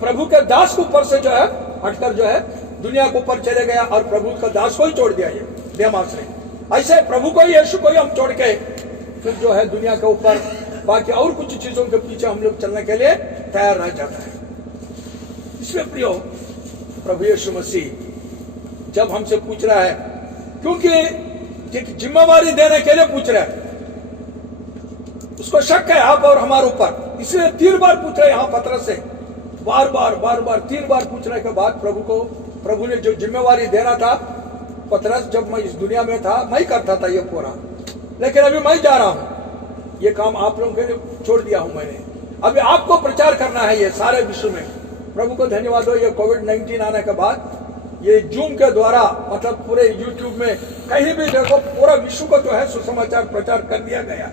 प्रभु के दास के ऊपर से जो है हटकर जो है दुनिया के ऊपर चले गया, और प्रभु का दास को ही छोड़ दिया। ये देमाश्रय ऐसे प्रभु को ही, यीशु को ही हम छोड़ के फिर जो है दुनिया के ऊपर बाकी और कुछ चीजों के पीछे हम लोग चलने के लिए तैयार रह जाता है। इसमें प्रियो प्रभु यीशु मसीह जब हमसे पूछ रहा है, क्योंकि एक जिम्मेवारी देने के लिए पूछ रहा है, उसको शक है आप और हमारे ऊपर, इसलिए 3 बार पूछ रहे यहाँ पत्रस से, बार बार 3 बार पूछने के बाद प्रभु ने जो जिम्मेवारी देना था, पत्रस जब मैं इस दुनिया में था मैं करता था ये पूरा, लेकिन अभी मैं जा रहा हूं, ये काम आप लोगों के लिए छोड़ दिया हूं मैंने। अभी आपको प्रचार करना है ये सारे विश्व में। प्रभु को धन्यवाद हो, ये कोविड-19 आने के बाद ये जूम के द्वारा, मतलब पूरे यूट्यूब में कहीं भी देखो पूरा विश्व को जो है सुसमाचार प्रचार कर दिया गया।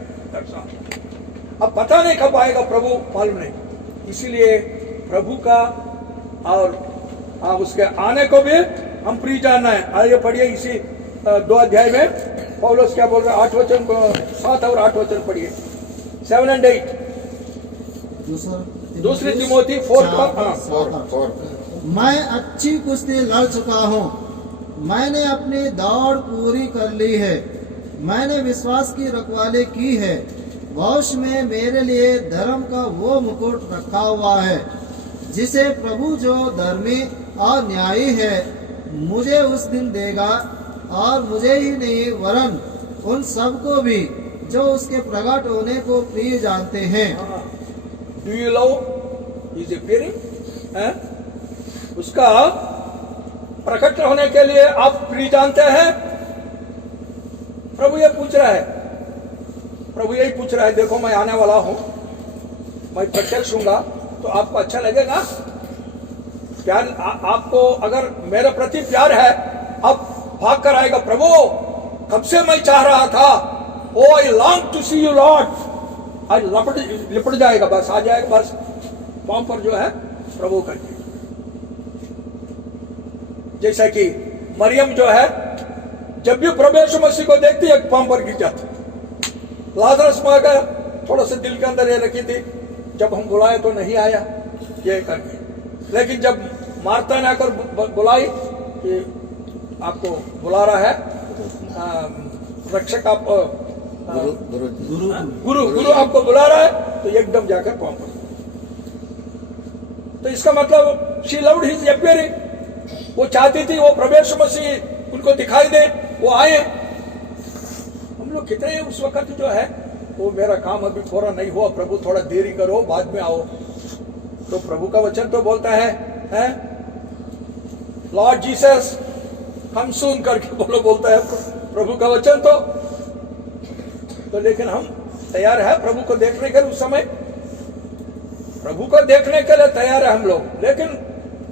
अब पता नहीं कब आएगा प्रभु, मालूम नहीं। इसीलिए प्रभु का और उसके आने को भी हम प्री जानना है। आइए पढ़िए इसी 2 अध्याय में पौलुस क्या बोल रहा है, 7 और 8 वचन पढ़िए, 7 और 8। दूसरी तिमोथी 4:4। मैं अच्छी कुश्ती लड़ चुका हूँ, मैंने अपनी दौड़ पूरी कर ली है, मैंने विश्वास की रखवाली की है। भविष्य में मेरे लिए धर्म का वो मुकुट रखा हुआ है, जिसे प्रभु जो धर्मी और न्यायी है मुझे उस दिन देगा, और मुझे ही नहीं वरन उन सबको भी जो उसके प्रकट होने को प्रिय जानते हैं। Do you love is appearing, उसका प्रकट होने के लिए आप प्रिय जानते हैं। प्रभु ये पूछ रहा है, प्रभु यही पूछ रहा है, देखो मैं आने वाला हूं, मैं प्रत्यक्ष हूंगा, तो आपको अच्छा लगेगा? प्यार आपको अगर मेरे प्रति प्यार है, अब भाग कर आएगा, प्रभु कब से मैं चाह रहा था, oh I long to see you Lord, आज लिपट जाएगा, बस आ जाएगा, बस पांव पर जो है प्रभु करके। जैसा कि मरियम जो है जब भी प्रभु यीशु मसीह को देखती है पांव पर गिर जाती। लाजरस मर गया, थोड़ा सा दिल के अंदर ये रखी थी, जब हम बुलाए तो नहीं आया ये करके, लेकिन जब मार्ता ने आकर बुलाई कि आपको बुला रहा है रक्षक, आप गुरु आपको बुला रहा है, तो एकदम जाकर पांव पर। तो इसका मतलब शी लव्ड हिज अपीयरिंग, वो चाहती थी वो प्रभु यीशु मसीह उनको दिखाई दे, वो आए। हम लोग कितने उस वक्त जो है वो मेरा काम अभी थोड़ा नहीं हुआ, प्रभु थोड़ा देरी करो, बाद में आओ। तो प्रभु का वचन तो बोलता है लॉर्ड जीसस हम सुन करके बोलता है प्रभु का वचन। तो लेकिन हम तैयार है प्रभु को देखने के लिए, उस समय प्रभु को देखने के लिए तैयार है हम लोग, लेकिन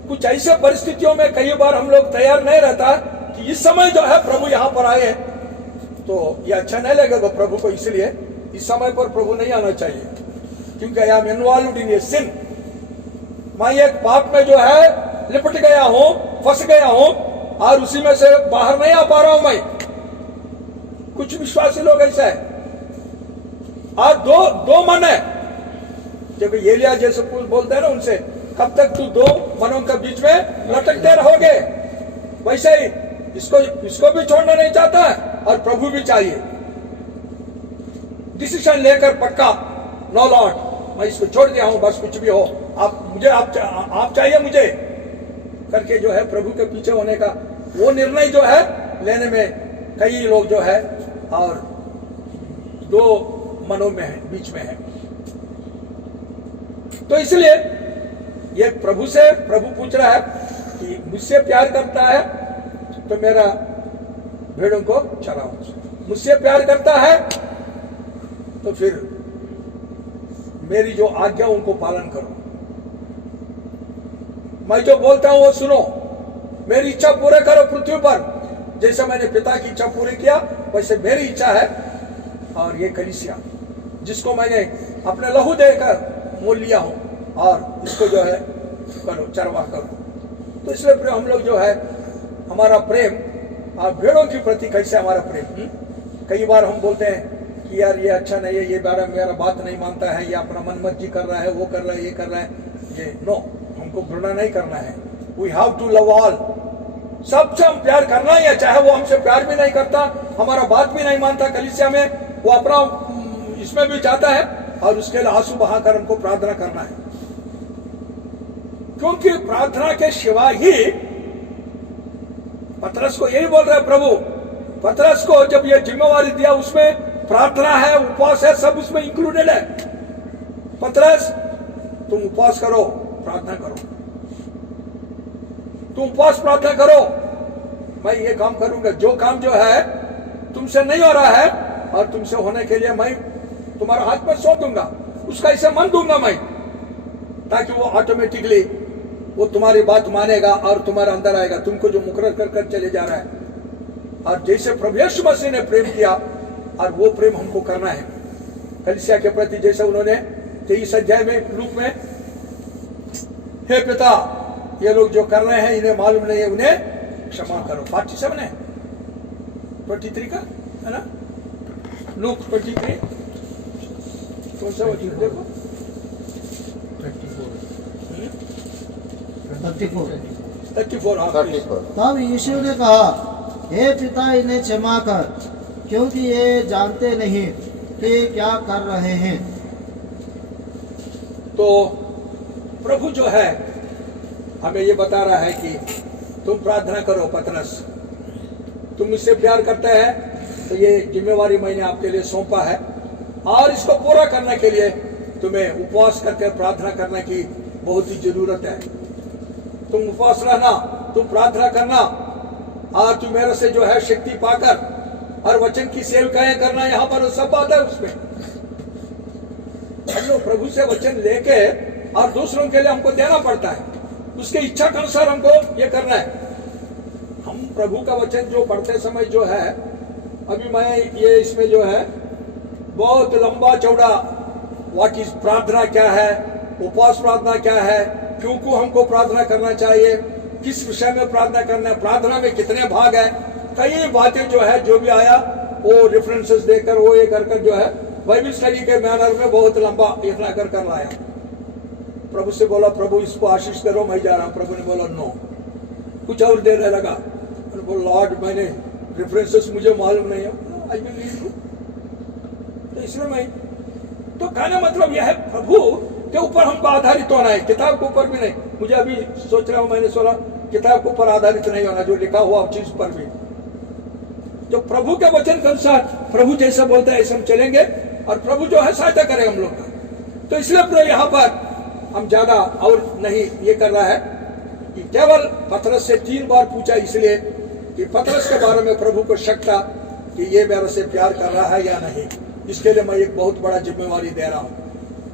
कुछ ऐसे परिस्थितियों में कई बार हम लोग तैयार नहीं रहता कि इस समय जो है प्रभु यहाँ पर आए, तो ये अच्छा नहीं लगेगा प्रभु को, इसलिए इस समय पर प्रभु नहीं आना चाहिए, क्योंकि आई एम इन्वॉल्व्ड इन ए सिन। मैं एक पाप में जो है लिपट गया हूं, फंस गया हूं, और उसी में से बाहर नहीं आ पा रहा हूं मैं। कुछ विश्वासी लोग ऐसा है, और दो मन है, जब एलिया जैसे बोलते हैं ना उनसे, कब तक तू दो मनों के बीच में लटकते रहोगे। वैसे ही इसको भी छोड़ना नहीं चाहता और प्रभु भी चाहिए। डिसीजन लेकर पक्का, नो लॉर्ड, मैं इसको छोड़ दिया हूं, बस कुछ भी हो, आप चाहिए मुझे करके जो है प्रभु के पीछे होने का वो निर्णय जो है लेने में कई लोग जो है और दो मनों में है, बीच में है। तो इसलिए ये प्रभु पूछ रहा है कि मुझसे प्यार करता है तो मेरा भेड़ों को चराओ, मुझसे प्यार करता है तो फिर मेरी जो आज्ञा उनको पालन करो, मैं जो बोलता हूं वो सुनो, मेरी इच्छा पूरे करो पृथ्वी पर, जैसे मैंने पिता की इच्छा पूरी किया वैसे मेरी इच्छा है। और ये कलीसिया जिसको मैंने अपने लहू देकर मोल लिया हूं, और इसको जो है करो, चरवाह करो। तो इसलिए हम लोग जो है हमारा प्रेम और भेड़ों के प्रति कैसे हमारा प्रेम, कई बार हम बोलते हैं कि यार ये अच्छा नहीं है, ये मेरा बात नहीं मानता है, ये अपना मन मर्जी कर रहा है, वो कर रहा है, ये कर रहा है, ये नो, हमको घृणा नहीं करना है। We have to love all, सबसे हम प्यार करना ही है, चाहे वो हमसे प्यार भी नहीं करता, हमारा बात भी नहीं मानता कलीसिया में, वो अपना इसमें भी चाहता है, और उसके लिए आंसू बहाकर हमको प्रार्थना करना है, क्योंकि प्रार्थना के सिवा ही पतरस को यही बोल रहा है प्रभु। पतरस को जब ये जिम्मेवारी दिया, उसमें प्रार्थना है, उपवास है, सब उसमें इंक्लूडेड है। पतरस तुम उपवास करो, प्रार्थना करो, तुम उपवास प्रार्थना करो, मैं ये काम करूंगा, जो काम जो है तुमसे नहीं हो रहा है और तुमसे होने के लिए मैं तुम्हारा हाथ में सौंप दूंगा, उसका ऐसा मन दूंगा मैं, ताकि वो ऑटोमेटिकली वो तुम्हारी बात मानेगा और तुम्हारे अंदर आएगा, तुमको जो मुकर्रर कर कर चले जा रहा है। और जैसे प्रभु यीशु मसीह ने प्रेम किया, और वो प्रेम हमको करना है कलीसिया के प्रति, जैसे उन्होंने 23 अध्याय में लूक में, हे पिता ये लोग जो कर रहे हैं इन्हें मालूम नहीं है, उन्हें क्षमा करो। 47 है, 23 का है ना, लूक 23 कौन सा वचन देखो, 34। तब यीशु ने कहा, हे पिता इन्हें क्षमा कर, क्योंकि ये जानते नहीं कि क्या कर रहे हैं। तो प्रभु जो है हमें ये बता रहा है कि तुम प्रार्थना करो पतरस, तुम इससे प्यार करते हैं तो ये जिम्मेवारी मैंने आपके लिए सौंपा है, और इसको पूरा करने के लिए तुम्हें उपवास करके प्रार्थना करने की बहुत ही जरूरत है। तुम उपवास रहना, तुम प्रार्थना करना, और तुम मेरे से जो है शक्ति पाकर और वचन की सेवकाएं करना, यहाँ पर सब बात है उसमें। हम लोग प्रभु से वचन लेके और दूसरों के लिए हमको देना पड़ता है, उसके इच्छा के अनुसार हमको ये करना है। हम प्रभु का वचन जो पढ़ते समय जो है, अभी मैं ये इसमें जो है बहुत लंबा चौड़ा, व्हाट इज प्रार्थना क्या है, उपवास प्रार्थना क्या है, क्यों को हमको प्रार्थना करना चाहिए, किस विषय में प्रार्थना करना है, प्रार्थना में कितने भाग है, कई बातें जो है जो भी आया वो रेफरेंसेस देकर वो ये कर जो है बाइबल स्टडी के मैनर में बहुत लंबा इतना कर लाया। प्रभु से बोला, प्रभु इसको आशीष करो, मैं जा रहा हूं। प्रभु ने बोला नो, कुछ और देने लगा। बोला लॉर्ड मैंने रेफरेंसेस मुझे मालूम नहीं है, आई विल लीड यू। तो इसलिए मैं तो कहने मतलब यह है प्रभु के ऊपर हमको आधारित होना है, किताब के ऊपर भी नहीं। मुझे अभी सोच रहा हूं, मैंने सोचा किताब के ऊपर आधारित नहीं होना, जो लिखा हुआ चीज पर भी, जो प्रभु के वचन के अनुसार प्रभु जैसा बोलता है ऐसे हम चलेंगे, और प्रभु जो है सहायता करे हम लोग का। तो इसलिए प्रभु यहाँ पर हम ज्यादा और नहीं ये कर रहा है कि केवल पतरस से 3 बार पूछा, इसलिए कि पतरस के बारे में प्रभु को शक था कि ये मेरे से प्यार कर रहा है या नहीं। इसके लिए मैं एक बहुत बड़ा जिम्मेवारी दे रहा हूं।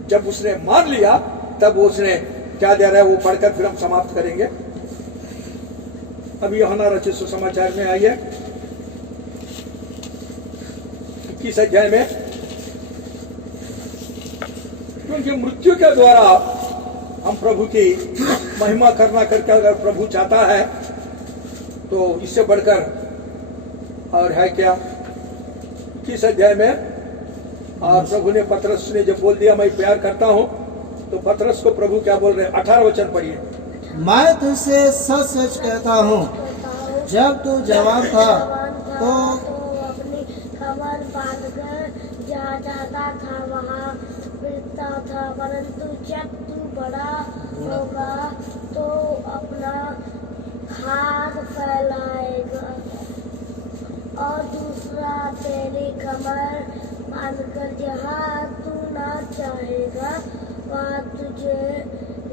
जब उसने मान लिया तब उसने क्या दे रहा है वो पढ़कर फिर हम समाप्त करेंगे। अभी यूहन्ना रचित सुसमाचार में आइए 21 अध्याय में, क्योंकि मृत्यु के द्वारा हम प्रभु की महिमा करना करके अगर प्रभु चाहता है तो इससे बढ़कर और है क्या। 21 अध्याय में और प्रभु ने पतरस ने जब बोल दिया मैं प्यार करता हूं, तो पतरस को प्रभु क्या बोल रहे हैं, 18 वचन पढ़िए। मैं तुझसे सच सच कहता हूँ, जब तू जवान था तो अपनी कमर बांधकर जहाँ जाता था वहाँ फिरता था, परंतु जब तू बड़ा होगा तो अपना हाथ फैलाएगा और दूसरा तेरी कमर बांधकर जहाँ तू ना चाहेगा वहाँ तुझे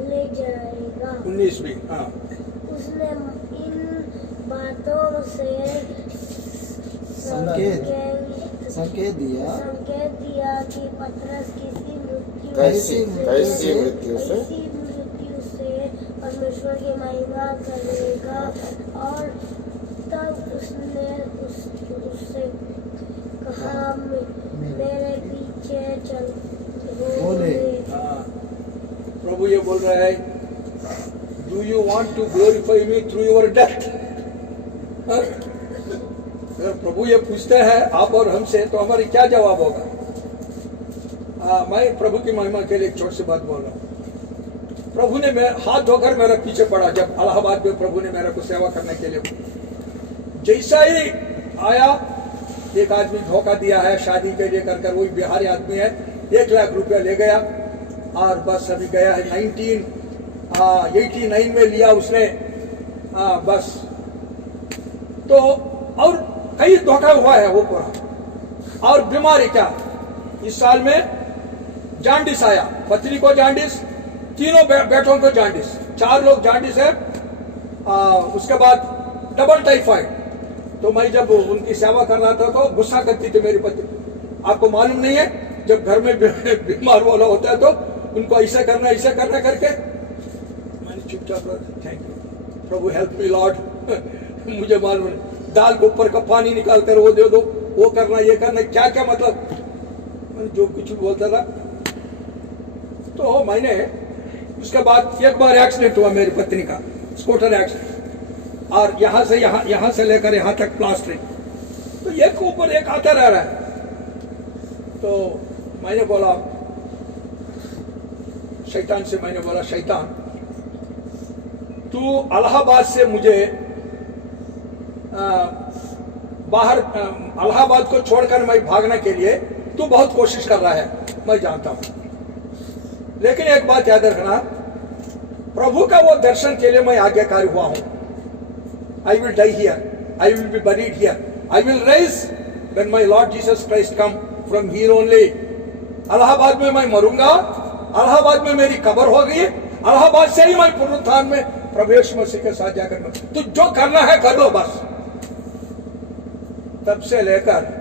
ले जाएगा। 19 भी, हाँ। उसने इन बातों से संकेत दिया कि पतरस कैसी मृत्यु से ऐसी मृत्यु से परमेश्वर की महिमा करेगा। और तब उसने उससे कहा मेरे पीछे चल बोले। हाँ, प्रभु ये बोल रहा है, do you want to glorify me through your death. अगर प्रभु ये पूछते हैं आप और हमसे तो हमारे क्या जवाब होगा। मैं प्रभु की महिमा के लिए एक छोटी सी बात बोल रहा हूँ। प्रभु ने मैं हाथ धोकर मेरे पीछे पड़ा जब इलाहाबाद में प्रभु ने मेरे को सेवा करने के लिए, जैसा ही आया एक आदमी धोखा दिया है शादी के लिए कर, वही बिहारी आदमी है, 1 लाख रुपया ले गया और बस अभी गया है 1989 में लिया उसने, बस तो और कई धोखा हुआ है वो पूरा। और बीमारी क्या, इस साल में जांडिस आया, पत्नी को जांडिस, तीनों बेटों को जांडिस, 4 लोग जांडिस है। उसके बाद डबल टाइफाइड। तो मैं जब उनकी सेवा कर रहा था तो गुस्सा करती थी मेरी पत्नी, आपको मालूम नहीं है जब घर में बीमार वाला होता है तो उनको ऐसा करना करके मैंने चुपचाप, thank you Prabhu help me Lord. मुझे मालूम नहीं, दाल के ऊपर का पानी निकाल कर वो दे दो, वो करना ये करना, क्या क्या मतलब मैं जो कुछ बोलता था। तो मैंने उसके बाद एक बार एक्सीडेंट हुआ मेरी पत्नी का, स्कूटर एक्सीडेंट, और यहाँ से लेकर यहाँ तक प्लास्टरिंग, तो एक ऊपर एक आता रह रहा है। तो मैंने बोला शैतान से, मैंने बोला शैतान तू इलाहाबाद से मुझे बाहर इलाहाबाद को छोड़कर मैं भागने के लिए तू बहुत कोशिश कर रहा है, मैं जानता हूं, लेकिन एक बात याद रखना, प्रभु का वो दर्शन के लिए मैं आज्ञाकारी हुआ हूं। I will die here, I will be buried here, I will rise when my Lord Jesus Christ come from here only. Allahabad में मैं मरूंगा, इलाहाबाद में मेरी कब्र होगी, इलाहाबाद से ही मैं पुनरुत्थान में प्रवेश मसीह के साथ जाकर तो जो करना है कर लो बस। तब से लेकर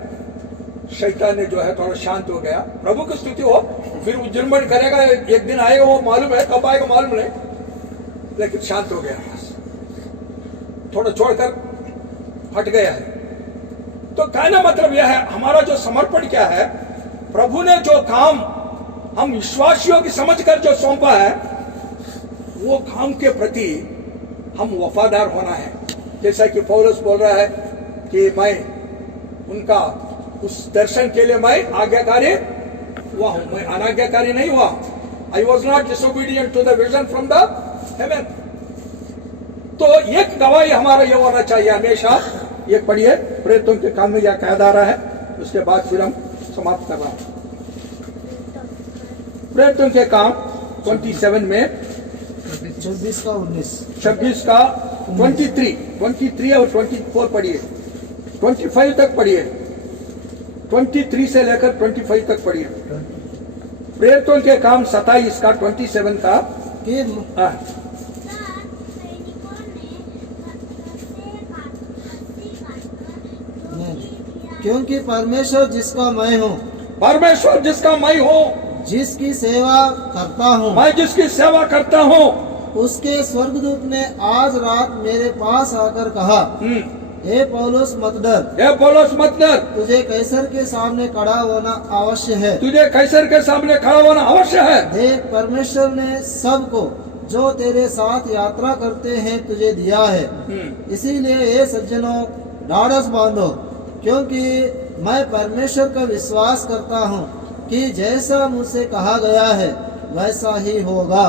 शैतान ने जो है थोड़ा शांत हो गया, प्रभु की स्तुति हो, फिर विजृंभण करेगा, एक दिन आएगा वो मालूम है, कब आएगा मालूम नहीं, लेकिन शांत हो गया, थोड़ा छोड़कर हट गया है। तो कहना मतलब यह है, हमारा जो समर्पण क्या है, प्रभु ने जो काम हम विश्वासियों की समझकर जो सौंपा है, वो काम के प्रति हम वफादार होना है। जैसा कि पौलुस बोल रहा है कि मैं उनका उस दर्शन के लिए मैं आज्ञाकारी हुआ हूं, मैं अनाज्ञाकारी नहीं हुआ। I was not disobedient to the vision from the heaven. तो एक गवाही हमारा यह होना चाहिए हमेशा। ये पढ़िए, प्रेरितों के काम में यह कहा जा रहा है, उसके बाद फिर हम समाप्त कर रहा हूं। प्रेरितों के काम 27 में 26 का 19, 26 का 23 और 24 पढ़िए, 25 तक पढ़िए, 23 से लेकर 25 तक पढ़िए। प्रेरितों के काम 27 का 27 का कि क्योंकि परमेश्वर जिसका मैं हूँ, परमेश्वर जिसका मैं हूँ, जिसकी सेवा करता हूँ, मैं जिसकी सेवा करता हूँ। उसके स्वर्गदूत ने आज रात मेरे पास आकर कहा, हे पौलुस मत डर, हे पौलुस मत डर, तुझे कैसर के सामने खड़ा होना अवश्य है। तुझे कैसर के सामने खड़ा होना अवश्य है। देख, परमेश्वर ने सबको जो तेरे साथ यात्रा करते हैं तुझे दिया है। इसीलिए ये सज्जनों, ढाढ़स बांधो, क्योंकि मैं परमेश्वर का विश्वास करता हूँ कि जैसा मुझसे कहा गया है वैसा ही होगा।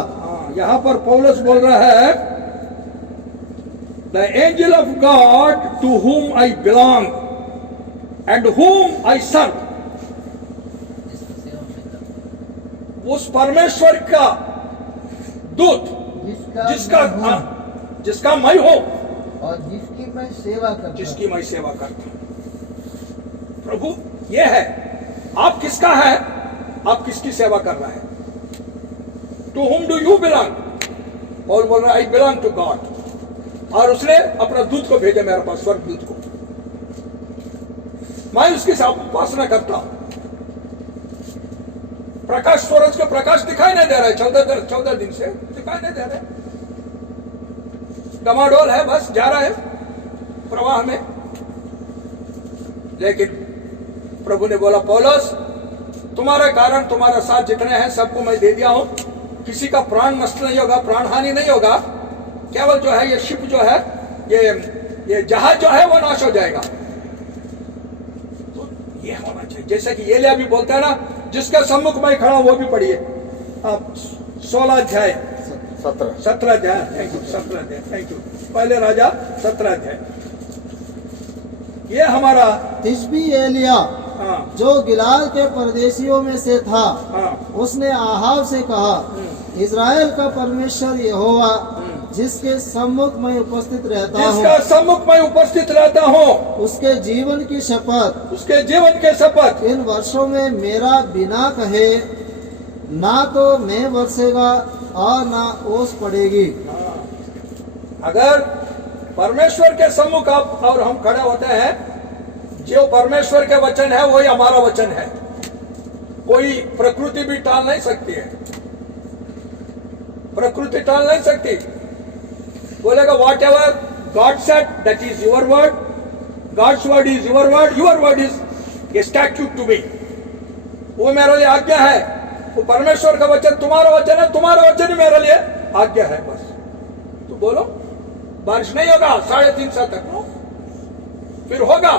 यहाँ पर पौलुस बोल रहा है, the angel of God to whom I belong and whom I serve, उस परमेश्वर का दूत जिसका मैं हूं और जिसकी मैं सेवा करता हूं। जिसकी मैं सेवा करता हूं। प्रभु ये है, आप किसका है, आप किसकी सेवा कर रहे हैं? To whom do you belong? और बोल रहा है, I belong to God। और उसने अपना दूत को भेजा मेरे पास, स्वर्ग दूत को। मैं उसकी उपासना करता हूं। प्रकाश, सूरज का प्रकाश दिखाई नहीं दे रहा है 14 दिन से, दिखाई नहीं दे रहा है। डमाडोल है, बस जा रहा है प्रवाह में। लेकिन प्रभु ने बोला, पौलुस तुम्हारे कारण तुम्हारा साथ जितने हैं सबको मैं दे दिया हूं। किसी का प्राण नष्ट नहीं होगा, प्राण हानि नहीं होगा। केवल जो है ये शिप जो है, ये जहाज जो है वो नाश हो जाएगा। तो ये होना चाहिए। जैसे कि एलिया भी बोलता है ना, जिसके सम्मुख में खड़ा हूं वो भी पढ़िए आप 16 अध्याय 17 अध्याय, थैंक यू, 17 अध्याय, थैंक यू। पहले राजा 17 अध्याय। ये हमारा तिशबी एलिया जो गिलाल के परदेशियों में से था, उसने आहाब से कहा, इज़राइल का परमेश्वर यहोवा जिसके सम्मुख में उपस्थित रहता हूँ, जिसका सम्मुख में उपस्थित रहता हूँ, उसके जीवन की शपथ, उसके जीवन के शपथ, इन वर्षों में मेरा बिना कहे ना तो मैं बरसेगा और ना ओस पड़ेगी। अगर परमेश्वर के सम्मुख आप और हम खड़े होते हैं, जो परमेश्वर के वचन है वही हमारा वचन है। कोई प्रकृति भी टाल नहीं सकती है, प्रकृति टाल नहीं सकती। बोलेगा whatever God said that is your word, God's word is your word is a statute to me. वो मेरे लिए आज्ञा है। वो परमेश्वर का वचन तुम्हारा वचन है, तुम्हारा वचन ही मेरे लिए आज्ञा है। बस तो बोलो, बारिश नहीं होगा 3.5 साल तक, नो, फिर होगा।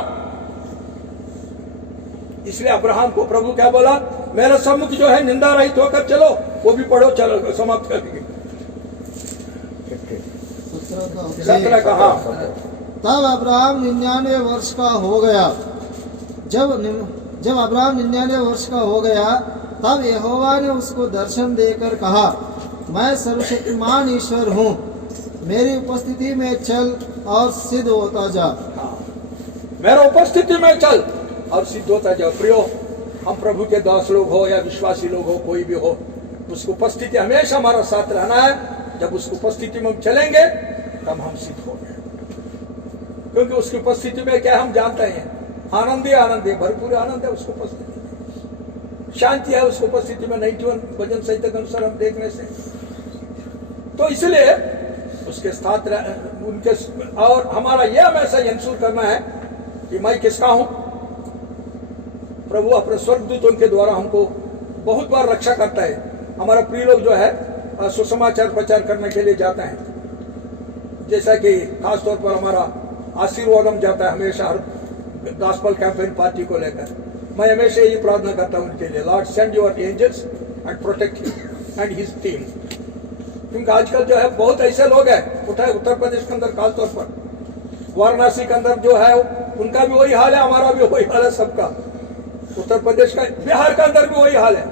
इसलिए अब्राहम को प्रभु क्या बोला, मेरा सम्मुख जो है निंदा रहित होकर चलो। वो भी पढ़ो, चलो समाप्त कर देंगे। 17 का, हाँ। तब अब्राहम 99 वर्ष का हो गया। जब अब्राहम 99 वर्ष का हो गया, तब यहोवा ने उसको दर्शन देकर कहा, मैं सर्वशक्तिमान ईश्वर हूँ, मेरी उपस्थिति में चल और सिद्ध होता जा। मेरा उपस्थिति में चल और सिद्ध होता जा। प्रियो, हम प्रभु के दास लोग हो या विश्वासी लोग हो, कोई भी हो, उसकी उपस्थिति हमेशा हमारा साथ रहना है। जब उसकी उपस्थिति में हम चलेंगे तब हम सिद्ध होंगे, क्योंकि उसकी उपस्थिति में क्या हम जानते हैं, आनंद ही आनंद है, भरपूर आनंद है उसकी उपस्थिति में, शांति है उसकी उपस्थिति में। 91 भजन संहिता के अनुसार हम देखने से, तो इसलिए उसके साथ उनके, और हमारा यह हमेशा इंश्योर करना है कि मैं किसका हूं। प्रभु अपने स्वर्गदूतों के द्वारा हमको बहुत बार रक्षा करता है। हमारा प्रिय लोग जो है सुसमाचार प्रचार करने के लिए जाते हैं, जैसा कि खास तौर पर हमारा आशीर्वादम जाता है हमेशा हर गॉस्पेल कैंपेन पार्टी को लेकर। मैं हमेशा यही प्रार्थना करता हूं उनके लिए, Lord send your angels and protect him and his team. क्योंकि आजकल जो है बहुत ऐसे लोग हैं, उत्तर प्रदेश के अंदर खास तौर पर, वाराणसी के अंदर जो है उनका भी वही हाल है, हमारा भी वही हाल है, सबका। उत्तर प्रदेश का, बिहार के अंदर भी वही हाल है,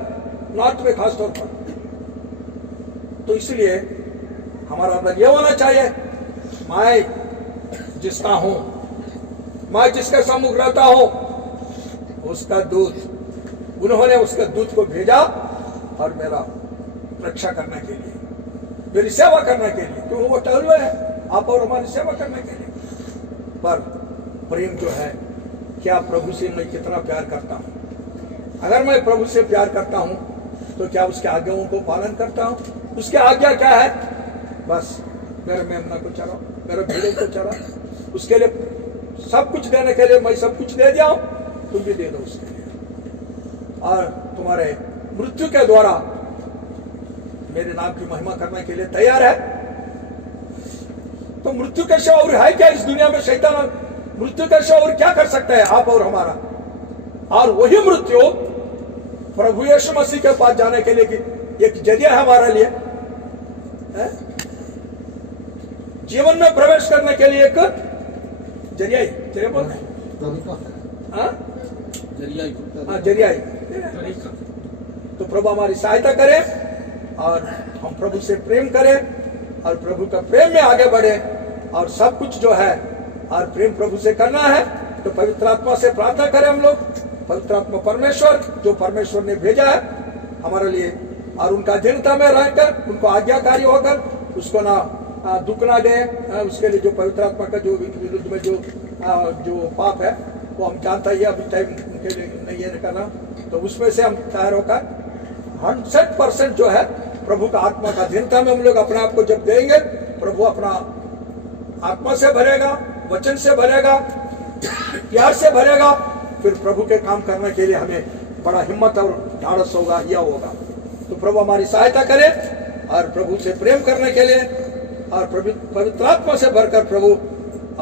नॉर्थ में खास तौर पर। तो इसलिए हमारा मतलब यह होना चाहिए, मैं जिसका हूं, मैं जिसके सम्मुख रहता हूं, उसका दूत, उन्होंने उसके दूत को भेजा और मेरा रक्षा करने के लिए, मेरी सेवा करने के लिए, क्योंकि वो टहल हुए हैं आप और हमारी सेवा करने के लिए। पर प्रेम जो है, क्या प्रभु से मैं कितना प्यार करता हूं। अगर मैं प्रभु से प्यार करता हूं तो क्या उसके आज्ञाओं को पालन करता हूँ? उसके आज्ञा क्या है? बस मेरे मेमना को चराओ, मेरे भेड़ों को चराओ। उसके लिए सब कुछ देने के लिए मैं सब कुछ दे दिया हूं, तुम भी दे दो उसके लिए। और तुम्हारे मृत्यु के द्वारा मेरे नाम की महिमा करने के लिए तैयार है। तो मृत्यु के सिवा और है क्या इस दुनिया में? शैतान मृत्यु के सिवा और क्या कर सकता है आप और हमारा? और वही मृत्यु प्रभु यीशु मसीह के पास जाने के लिए एक जरिया है हमारे लिए, है? जीवन में प्रवेश करने के लिए एक जरिया ही, जरिया बोल रहे हैं, जरिया ही। तो प्रभु हमारी सहायता करे और हम प्रभु से प्रेम करें और प्रभु का प्रेम में आगे बढ़े और सब कुछ जो है और प्रेम प्रभु से करना है तो पवित्र आत्मा से प्रार्थना करें हम लोग। पवित्र आत्मा परमेश्वर जो परमेश्वर ने भेजा है हमारे लिए और उनका अधीनता में रहकर उनको आज्ञाकारी होकर उसको ना दुख ना दे, उसके लिए जो पवित्र आत्मा का जो विरुद्ध में जो पाप है वो हम जानता ही है, अभी टाइम उनके लिए नहीं है करना, तो उसमें से हम तैयार होकर 100% जो है प्रभु का आत्मा का अधीनता में हम लोग अपने आप को जब देंगे, प्रभु अपना आत्मा से भरेगा, वचन से भरेगा, प्यार से भरेगा, फिर प्रभु के काम करने के लिए हमें बड़ा हिम्मत और ढाढ़स होगा, यह होगा। तो प्रभु हमारी सहायता करे और प्रभु से प्रेम करने के लिए और पवित्र आत्मा से भरकर प्रभु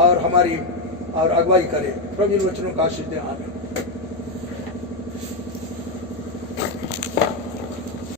और हमारी और अगुवाई करे। प्रभु इन वचनों का आशीष दे। आमीन।